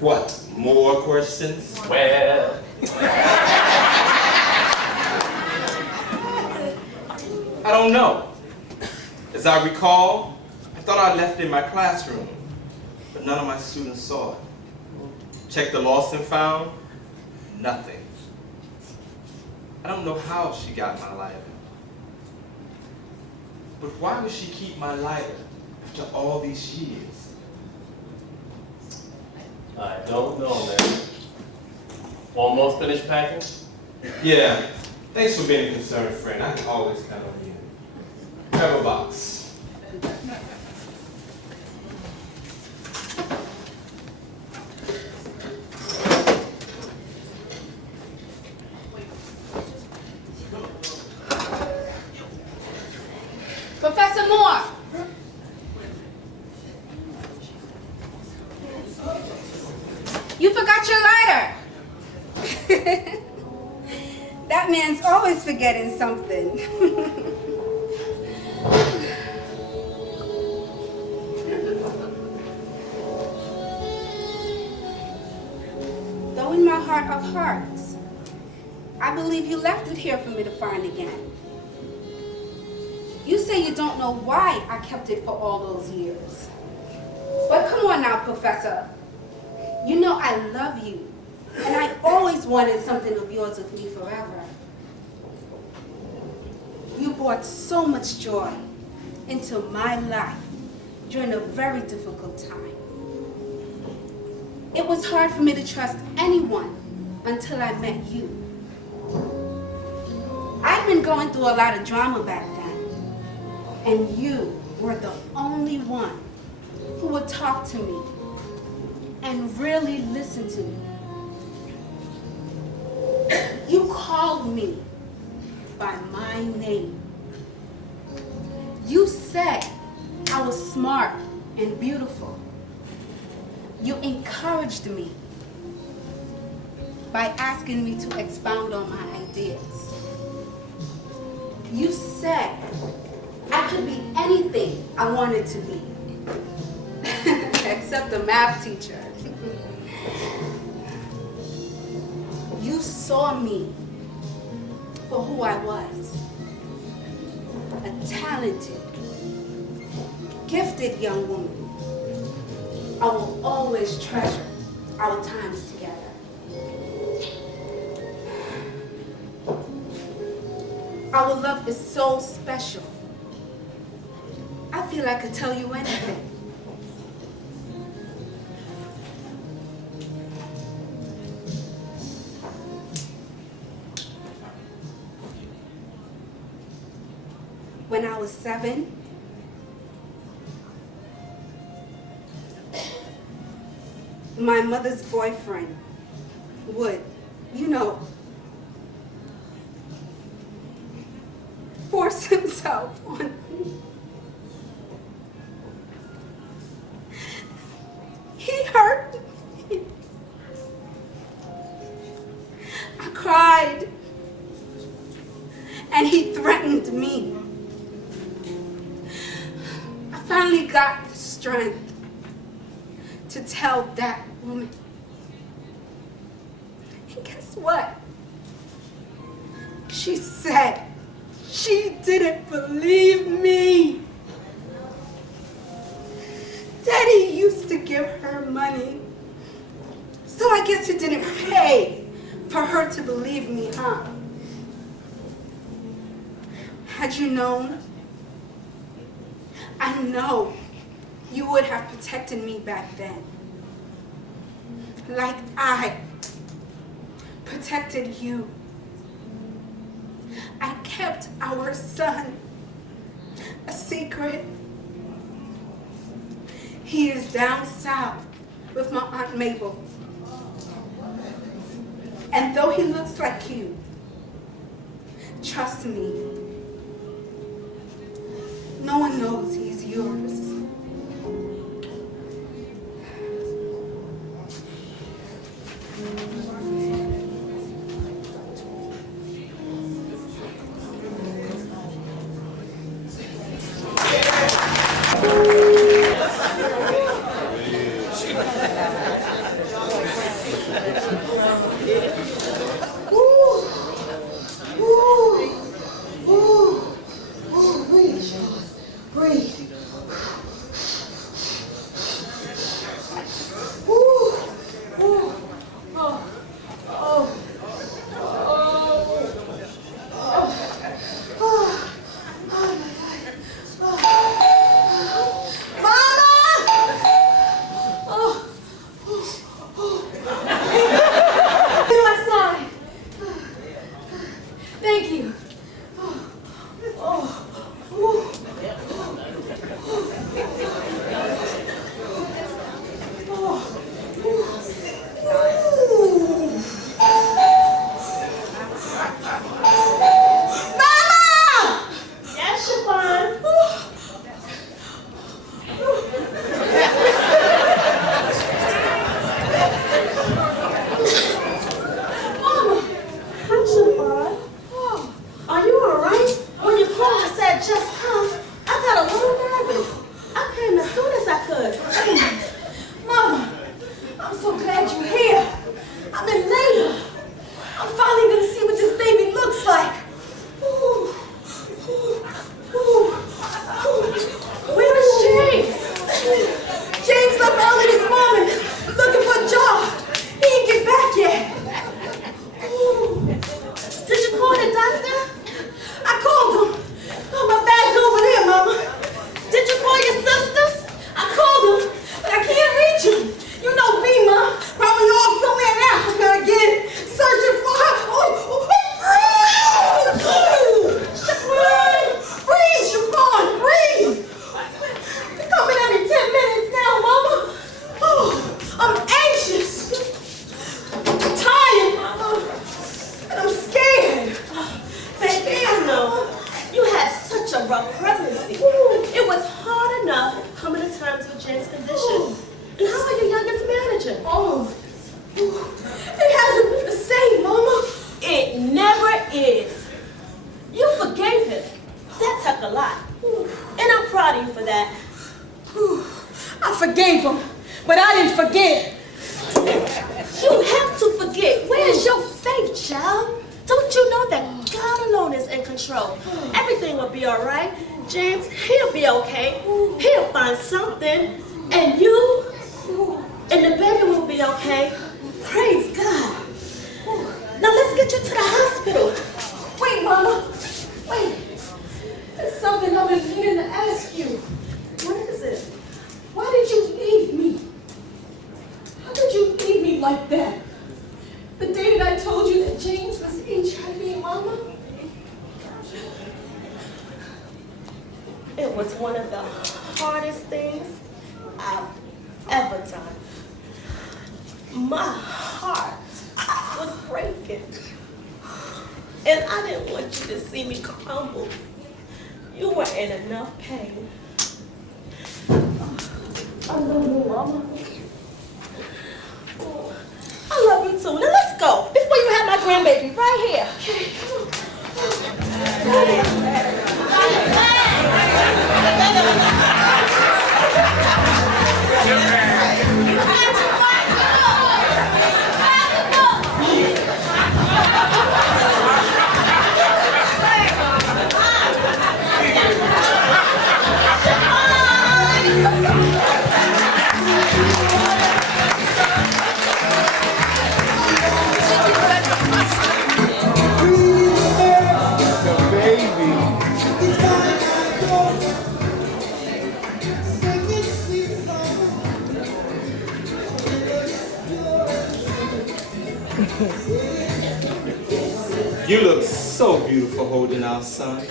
What? More questions? Well, I don't know. As I recall, I thought I left it in my classroom, but none of my students saw it. Checked the lost and found, nothing. I don't know how she got my lighter. But why would she keep my lighter after all these years? I don't know, man. Almost finished packing? Yeah, thanks for being a concerned friend. I can always count on you. Grab a box. Professor Moore. You forgot your lighter. That man's always forgetting something. Though in my heart of hearts, I believe you left it here for me to find again. You say you don't know why I kept it for all those years. But come on now, Professor. You know I love you, and I always wanted something of yours with me forever. You brought so much joy into my life during a very difficult time. It was hard for me to trust anyone until I met you. I'd been going through a lot of drama back then, and you were the only one who would talk to me and really listen to me. You called me by my name. You said I was smart and beautiful. You encouraged me by asking me to expound on my ideas. You said I could be anything I wanted to be, except a math teacher. You saw me for who I was, a talented, gifted young woman. I will always treasure our times together. Our love is so special. I feel I could tell you anything. When I was 7, my mother's boyfriend would, force himself on me. He hurt me. I cried, and he threatened me. I finally got the strength to tell that woman. And guess what? She said she didn't believe me. Daddy used to give her money. So I guess it didn't pay for her to believe me, huh? Had you known, I know you would have protected me back then. Like I protected you. I kept our son a secret. He is down south with my Aunt Mabel. And though he looks like you, trust me, no one knows he's you. yours. You look so beautiful holding our son.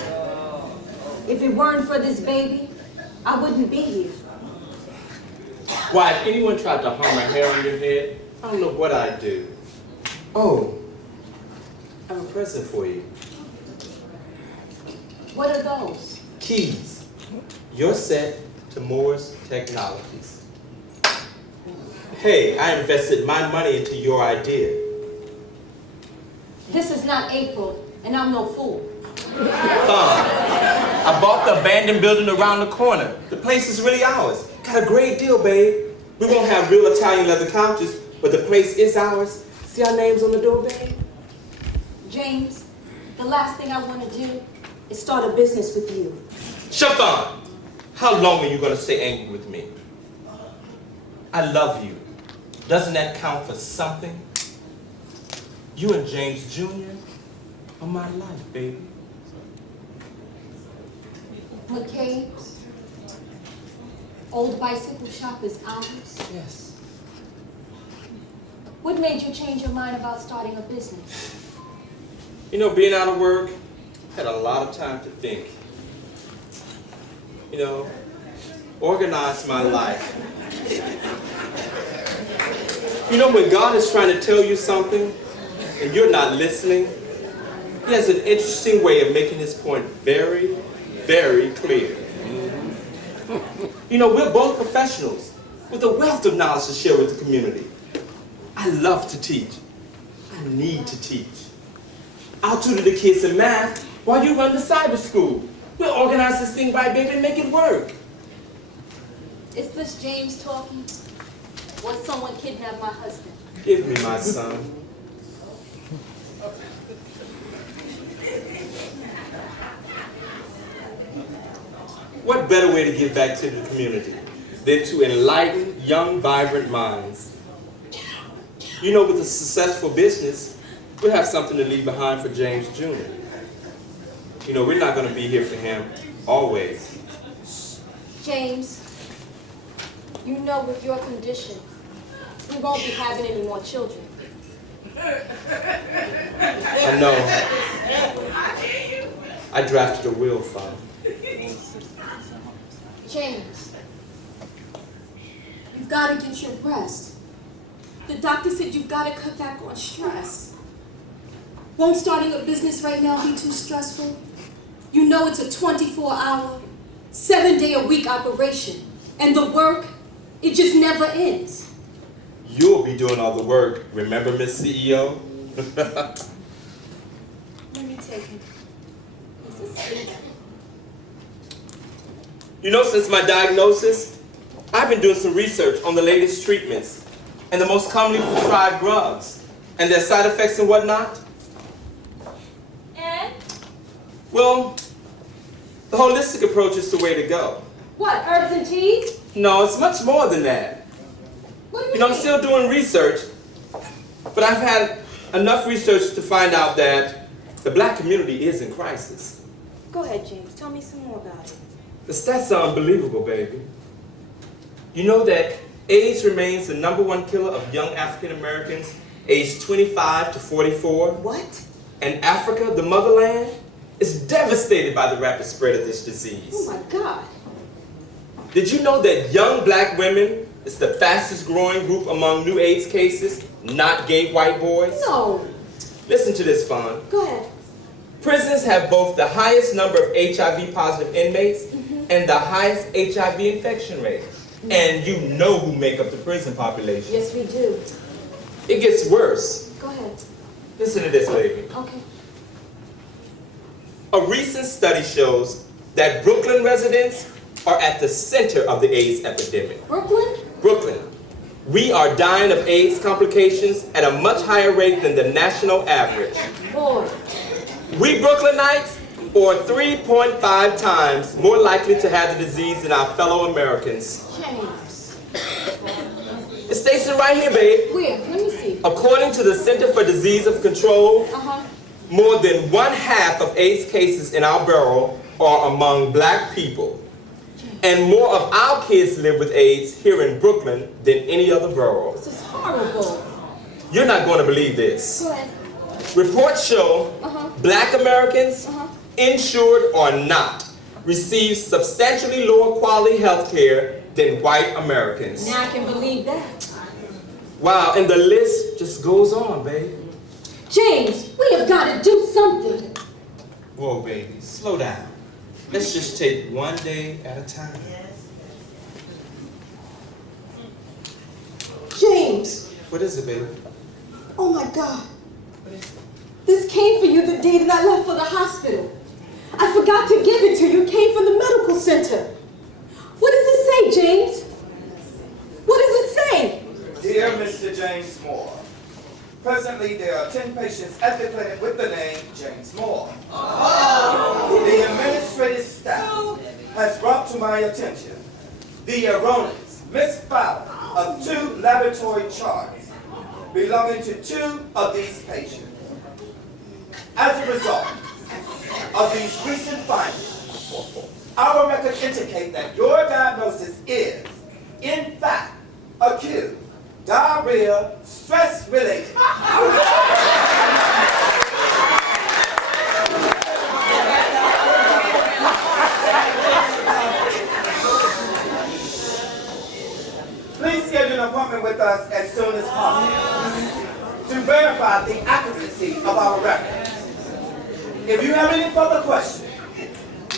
If it weren't for this baby, I wouldn't be here. Why, if anyone tried to harm a hair on your head, I don't know what I'd do. Oh, I have a present for you. What are those? Keys. You're set to Moore's Technologies. Hey, I invested my money into your idea. This is not April, and I'm no fool. I bought the abandoned building around the corner. The place is really ours. Got a great deal, babe. We won't have real Italian leather couches, but the place is ours. See our names on the door, babe? James, the last thing I want to do is start a business with you. Chiffon! How long are you going to stay angry with me? I love you. Doesn't that count for something? You and James Jr. are my life, baby. McCabe's old bicycle shop is ours? Yes. What made you change your mind about starting a business? You know, being out of work, had a lot of time to think. You know, organize my life. You know, when God is trying to tell you something and you're not listening, He has an interesting way of making his point very, very clear. You know, we're both professionals with a wealth of knowledge to share with the community. I love to teach. I need to teach. I'll tutor the kids in math while you run the cyber school. We'll organize this thing right, baby, and make it work. Is this James talking? Or someone kidnapped my husband? Give me my son. What better way to give back to the community than to enlighten young, vibrant minds? You know, with a successful business, we'll have something to leave behind for James Jr. You know, we're not going to be here for him always. James, you know with your condition, we won't be having any more children. I know. I drafted a will, Father. James, you've got to get your rest. The doctor said you've got to cut back on stress. Won't starting a business right now be too stressful? You know it's a 24-hour, 7-day-a-week operation. And the work, it just never ends. You'll be doing all the work, remember, Miss CEO? Let me take him. He's asleep. You know, since my diagnosis, I've been doing some research on the latest treatments and the most commonly prescribed drugs and their side effects and whatnot. And? Well, the holistic approach is the way to go. What, herbs and teas? No, it's much more than that. What do you You know, I'm mean? still doing research, but I've had enough research to find out that the black community is in crisis. Go ahead, James. Tell me some more about it. The stats are unbelievable, baby. You know that AIDS remains the #1 killer of young African Americans aged 25 to 44? What? And Africa, the motherland, is devastated by the rapid spread of this disease. Oh my God. Did you know that young black women is the fastest growing group among new AIDS cases, not gay white boys? No. Listen to this, Fawn. Go ahead. Prisons have both the highest number of HIV positive inmates and the highest HIV infection rate. And you know who make up the prison population. Yes, we do. It gets worse. Go ahead. Listen to this, lady. Okay. A recent study shows that Brooklyn residents are at the center of the AIDS epidemic. Brooklyn? Brooklyn. We are dying of AIDS complications at a much higher rate than the national average. Boy. We Brooklynites are 3.5 times more likely to have the disease than our fellow Americans. James. It states it right here, babe. Where? Let me see. According to the Center for Disease of Control, Uh-huh. more than 1/2 of AIDS cases in our borough are among black people. And more of our kids live with AIDS here in Brooklyn than any other borough. This is horrible. You're not going to believe this. Go ahead. Reports show black Americans, insured or not, receive substantially lower quality health care than white Americans. Now I can believe that. Wow, and the list just goes on, babe. James, we have got to do something. Whoa, baby, slow down. Let's just take one day at a time. What is it, baby? Oh my God. This came for you the day that I left for the hospital. I forgot to give it to you. It came from the medical center. What does it say, James? What does it say? Dear Mr. James Moore, presently there are 10 patients at the clinic with the name James Moore. The administrative staff has brought to my attention the erroneous misfiling of 2 laboratory charts belonging to 2 of these patients. As a result of these recent findings, our records indicate that your diagnosis is, in fact, acute diarrhea stress-related. Please schedule an appointment with us as soon as possible to verify the accuracy of our records. If you have any further questions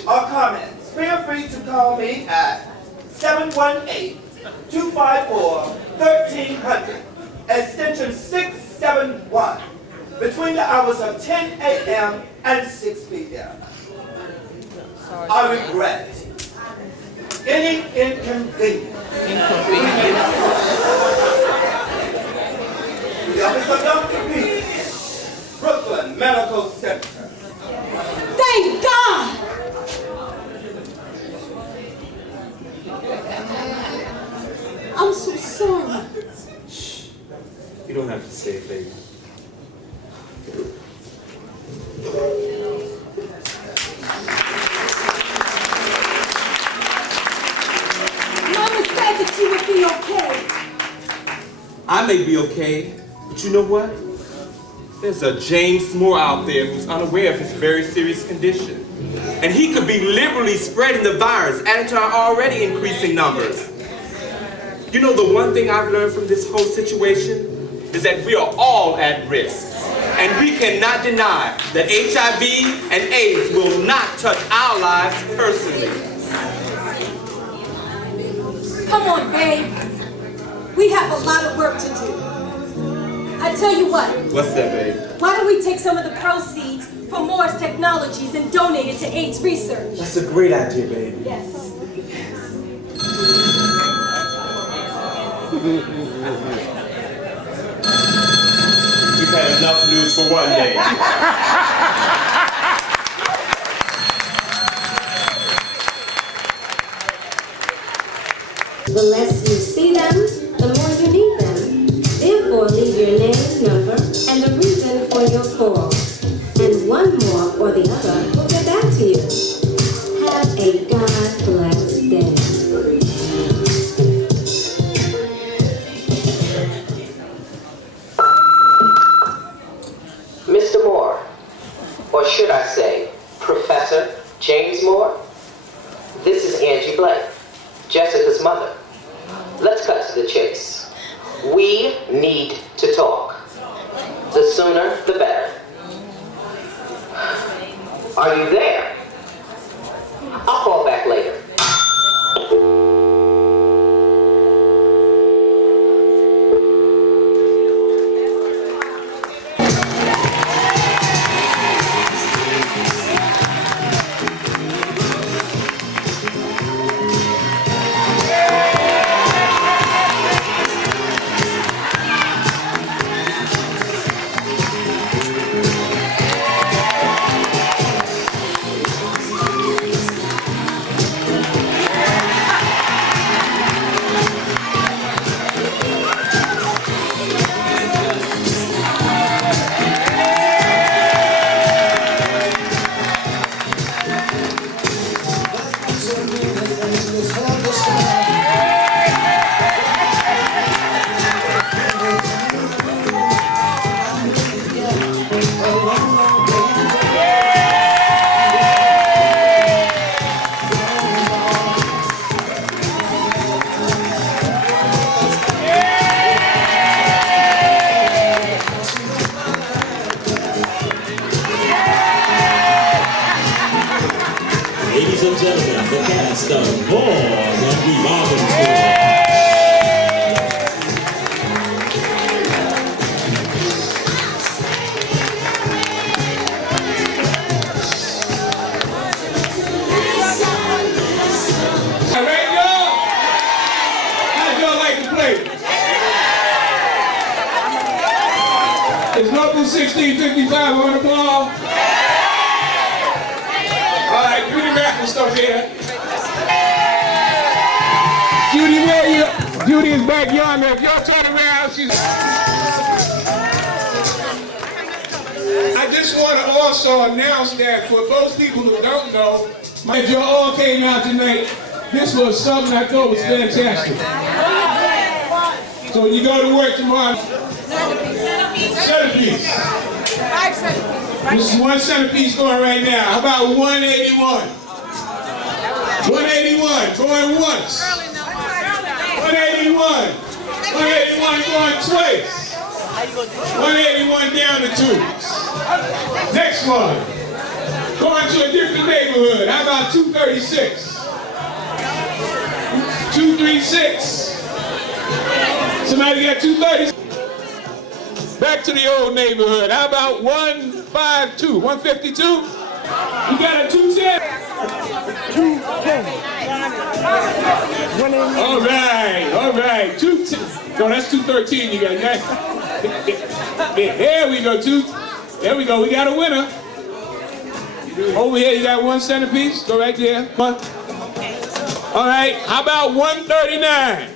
or comments, feel free to call me at 718-254-1300, extension 671, between the hours of 10 a.m. and 6 p.m. I regret any inconvenience. The office of Dr. Peters, Brooklyn Medical Center. Thank God! I'm so sorry. Shh. You don't have to say it, baby. Mama said that you would be okay. I may be okay, but you know what? There's a James Moore out there who's unaware of his very serious condition. And he could be liberally spreading the virus, adding to our already increasing numbers. You know, the one thing I've learned from this whole situation is that we are all at risk. And we cannot deny that HIV and AIDS will not touch our lives personally. Come on, babe. We have a lot of work to do. I tell you what. What's that, babe? Why don't we take some of the proceeds from Moore's Technologies and donate it to AIDS research? That's a great idea, baby. Yes. We've had enough news for one day. The less you see them, the more you need them. Therefore, leave your name, number, and the reason for your call. And one more or the other will get back to you. Have a God-blessed day. Mr. Moore, or should I say, Professor James Moore? This is Angie Blake, Jessica's mother. Let's cut to the chase. We need to talk. The sooner, the better. Are you there? I'll call back later. 216.55 on the ball. All right, pretty radical stuff here. Judy, where you? Judy is back yonder. If y'all turn around, she's... I just want to also announce that for those people who don't know, you all came out tonight. This was something I thought was fantastic. So when you go to work tomorrow, centerpiece. 5 centerpieces. This is one centerpiece going right now. How about 181? 181 going once. 181. 181 going twice. 181 down to 2. Next one. Going to a different neighborhood. How about 236? 236. Somebody got 230. Back to the old neighborhood. How about 152? 152? You got a 210? 210. All right. 210. No, that's 213. You got that. There we go. There we go. We got a winner. Over here, you got one centerpiece. Go right there. All right. How about 139?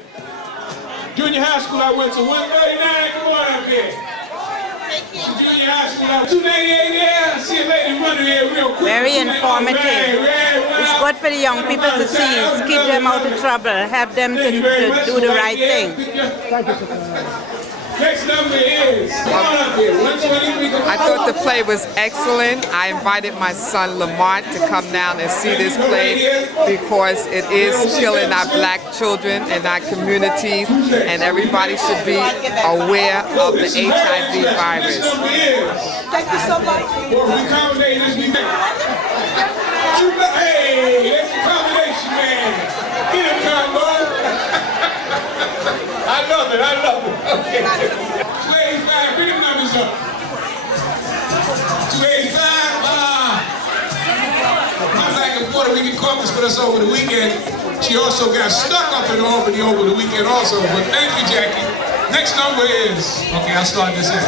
Junior high school, I went to 139. Come on up here. Junior high school, I went to 298 there. I see a lady running here real quick. Very informative. It's good for the young people to see. Keep them out of trouble. Help them to do the right thing. Next number is, come on up here, 123. I thought the play was excellent. I invited my son Lamont to come down and see this play because it is killing our black children in our communities, and everybody should be aware of the HIV virus. Thank you so much. Hey, that's a combination, man. Get a combo. I love it. Okay. 285, bring them numbers up. 285, my black and Puerto Rican caucus with us over the weekend. She also got stuck up in Albany over the weekend also, but thank you, Jackie. Next number is, okay, I'll start this in.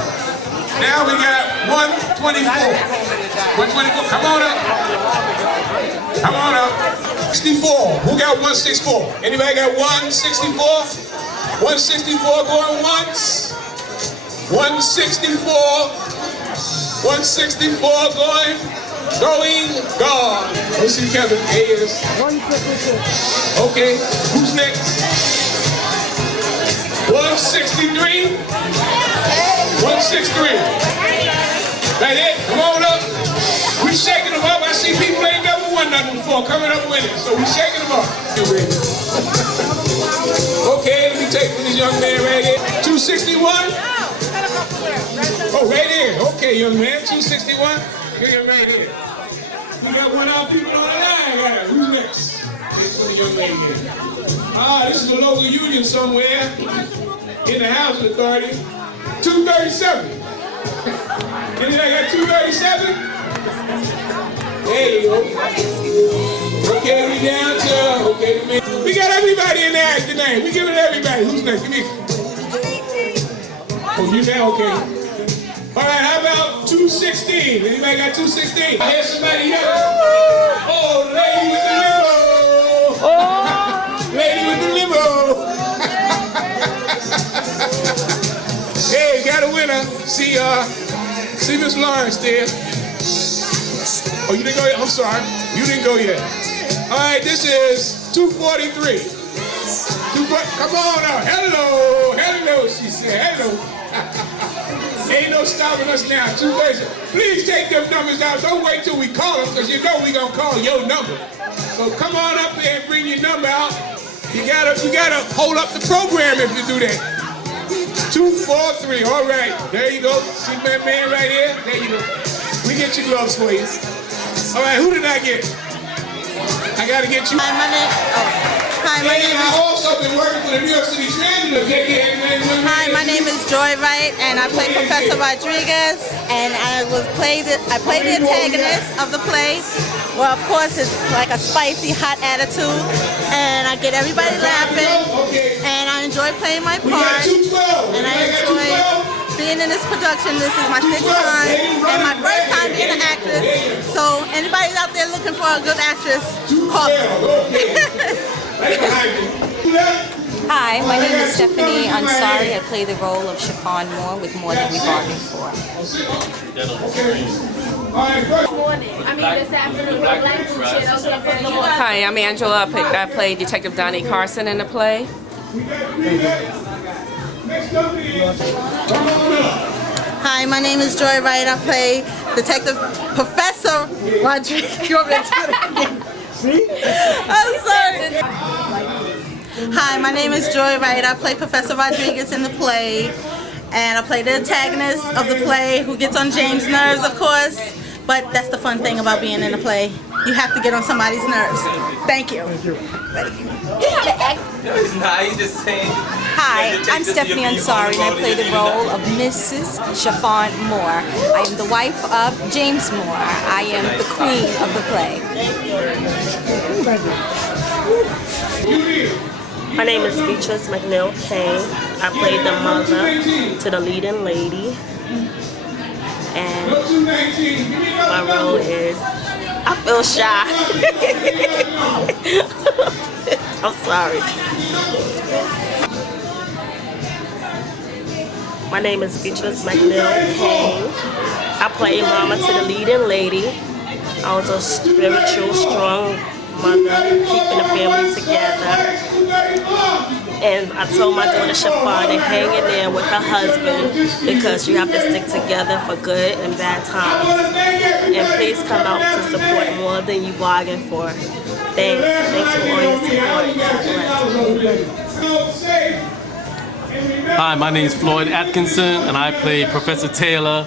Now we got 124. 124, come on up. 64, who got 164? Anybody got 164? 164 going once. 164. 164 going. Gone. Let's see Kevin. Here is. Okay, who's next? 163. 163. Right there, come on up. We shaking them up. I see people ain't never won nothing before coming up with it. So we shaking them up. Okay, let me take from this young man right here. 261? Oh, right here. Okay, young man. 261. Okay, right here. We got one of our people on the line. Who's next? Next one, the young lady here. This is a local union somewhere in the housing authority. 237. Anybody got 237? There you go. Okay, we down to, we got everybody in there tonight. We giving it everybody. Who's next? Give me. Oh, you now? Okay. All right, how about 216? Anybody got 216? I hear somebody yelling. Oh, lady with the limo. Lady with the limo. Hey, got a winner. See Miss Lawrence there. Oh, you didn't go yet? I'm sorry. You didn't go yet. All right, this is 243. Come on out. Hello, she said. Hello. Ain't no stopping us now. 230. Please take them numbers out. Don't wait till we call them, because you know we gonna call your number. So come on up there and bring your number out. You gotta hold up the program if you do that. 243. All right. There you go. See my man right here? There you go. We get your gloves for you. All right, who did I get? I gotta get you. Hi, my name is. I've also been working for the New York City Transit. Hi, my name is Joy Wright, and I play Professor Rodriguez, and I played the antagonist of the play. Well, of course, it's like a spicy, hot attitude, and I get everybody laughing, and I enjoy playing my part, and I enjoy being being in this production. This is my 6th time and my first time being an actress. So anybody out there looking for a good actress, call me. Hi, my name is Stephanie Ansari. I play the role of Chiffon Moore with More Than We Bargained For. This afternoon, Hi, I'm Angela. I play Detective Donnie Carson in the play. Hi, my name is Joy Wright. I play Detective Professor Rodriguez. You want me to do it again? See? I'm sorry. Hi, my name is Joy Wright. I play Professor Rodriguez in the play. And I play the antagonist of the play who gets on James' nerves, of course. But that's the fun thing about being in a play. You have to get on somebody's nerves. Thank you. Thank you. Hi, I'm Stephanie Ansari and I play the role of Mrs. Chiffon Moore. I am the wife of James Moore. I am the queen of the play. My name is Betrice McNeill-Kane. I played the mother to the leading lady. And my role is, I feel shy. I'm sorry. My name is Betrice McNeill-Kane. I play Momma to the leading lady. I was a spiritual, strong mother, keeping the family together. And I told my daughter Chiffon to hang in there with her husband because you have to stick together for good and bad times. And please come out to support More Than You Bargained For. Thanks. Thanks for all your support. Hi, my name is Floyd Atkinson, and I play Professor Taylor,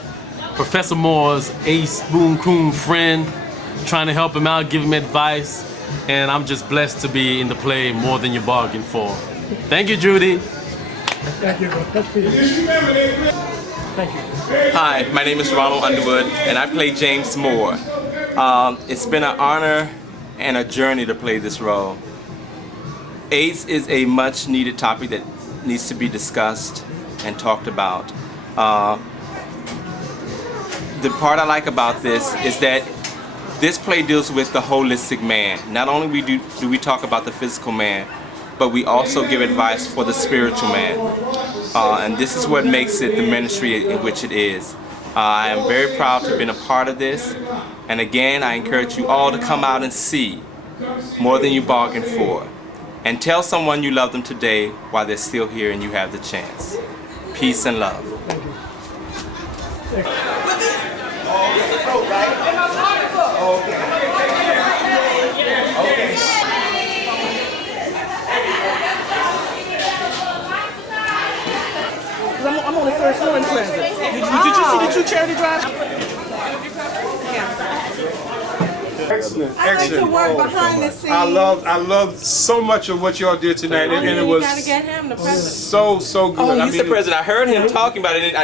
Professor Moore's ace boom coon friend, trying to help him out, give him advice, and I'm just blessed to be in the play More Than You Bargained For. Thank you, Judy. Thank you. Thank you. Hi, my name is Rhonald Underwood, and I play James Moore. It's been an honor and a journey to play this role. AIDS is a much needed topic that needs to be discussed and talked about. The part I like about this is that this play deals with the holistic man. Not only do we talk about the physical man, but we also give advice for the spiritual man. And this is what makes it the ministry in which it is. I am very proud to have been a part of this. And again, I encourage you all to come out and see More Than You Bargained For. And tell someone you love them today while they're still here and you have the chance. Peace and love. I'm on the third floor in transit. Did you see the two charity drives? Excellent, I like to excellent. work behind the scenes. I love so much of what y'all did tonight, and it was You gotta get him the president. so good. Oh, he's the president. I heard him talking about it.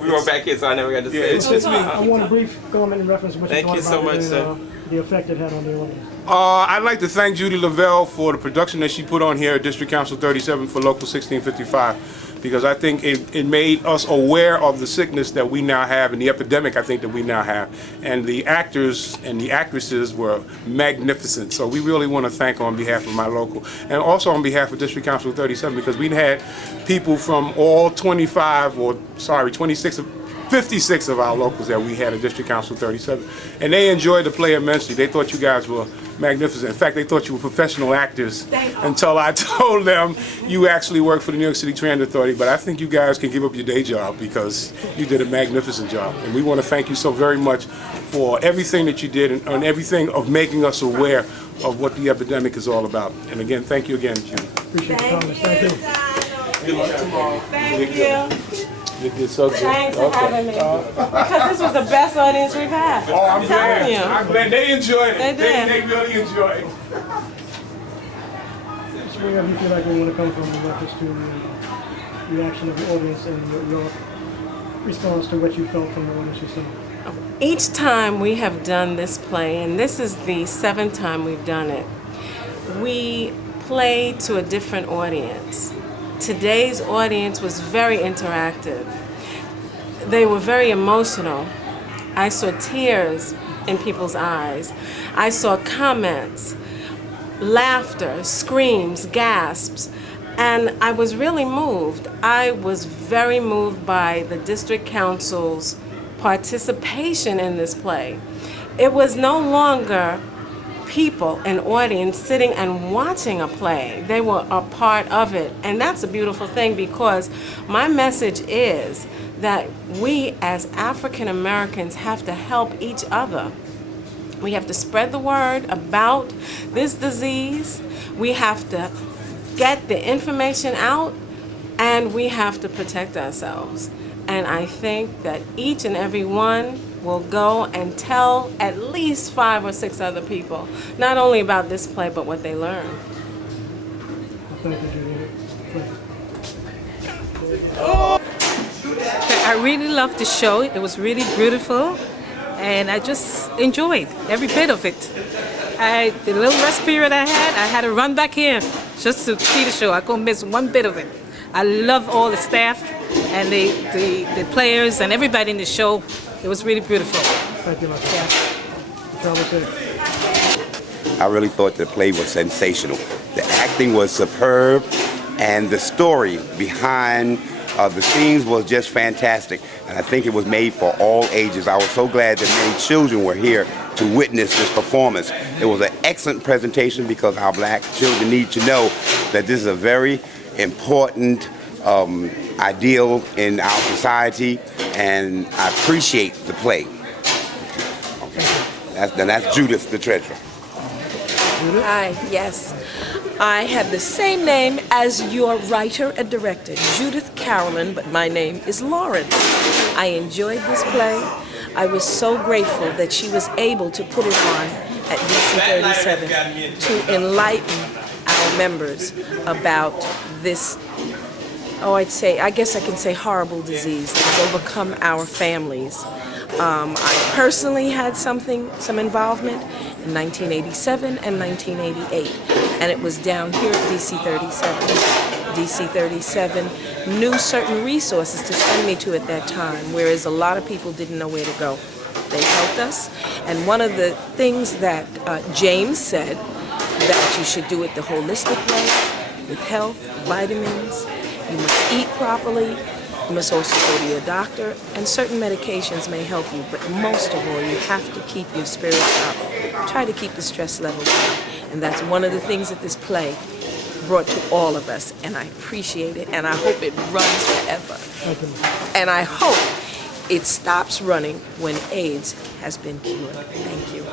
We were back here, so I never got to say it. It's me. I want a brief comment in reference to what Thank you so much, sir. The effect it had on the audience. I'd like to thank Judy Lovell for the production that she put on here at District Council 37 for Local 1655, because I think it made us aware of the sickness that we now have and the epidemic I think that we now have. And the actors and the actresses were magnificent. So we really want to thank on behalf of my local and also on behalf of District Council 37, because we had people from all 56 of our locals that we had at District Council 37. And they enjoyed the play immensely. They thought you guys were magnificent. In fact, they thought you were professional actors until I told them you actually work for the New York City Transit Authority. But I think you guys can give up your day job because you did a magnificent job. And we want to thank you so very much for everything that you did and everything of making us aware of what the epidemic is all about. And again, thank you again, Judy. Appreciate the comments. Thank you. Good luck tomorrow. Thank you. You did so good. Thanks for having me. Because this was the best audience we've had. Oh, I'm telling glad. you. I'm glad they enjoyed it. They did. They really enjoyed it. So wherever you feel like we want to come from in reference to the reaction of the audience and your response to what you felt from the audience yourself. Each time we have done this play, and this is the 7th time we've done it, we play to a different audience. Today's audience was very interactive. they were very emotional. I saw tears in people's eyes. I saw comments, laughter, screams, gasps, and I was really moved. I was very moved by the district council's participation in this play. It was no longer people, an audience sitting and watching a play. They were a part of it, and that's a beautiful thing, because my message is that we as African Americans have to help each other. We have to spread the word about this disease. We have to get the information out, and we have to protect ourselves. And I think that each and every one will go and tell at least 5 or 6 other people, not only about this play, but what they learned. Thank you, Judith. I really loved the show. It was really beautiful, and I just enjoyed every bit of it. The little rest period I had to run back here just to see the show. I couldn't miss one bit of it. I love all the staff and the players and everybody in the show. It was really beautiful. Thank you, I really thought the play was sensational. The acting was superb, and the story behind the scenes was just fantastic. And I think it was made for all ages. I was so glad that many children were here to witness this performance. It was an excellent presentation, because our black children need to know that this is a very important ideal in our society, and I appreciate the play. Okay. That's Judith, the treasurer. Hi, yes. I have the same name as your writer and director, Judith Carolyn, but my name is Lawrence. I enjoyed this play. I was so grateful that she was able to put it on at DC 37 to enlighten our members about this, I guess I can say horrible disease that has overcome our families. I personally had some involvement in 1987 and 1988, and it was down here at DC 37. DC 37 knew certain resources to send me to at that time, whereas a lot of people didn't know where to go. They helped us, and one of the things that James said, that you should do it the holistic way, with health, vitamins, you must eat properly, you must also go to your doctor, and certain medications may help you, but most of all, you have to keep your spirits up. Try to keep the stress level down, and that's one of the things that this play brought to all of us, and I appreciate it, and I hope it runs forever. And I hope it stops running when AIDS has been cured. Thank you.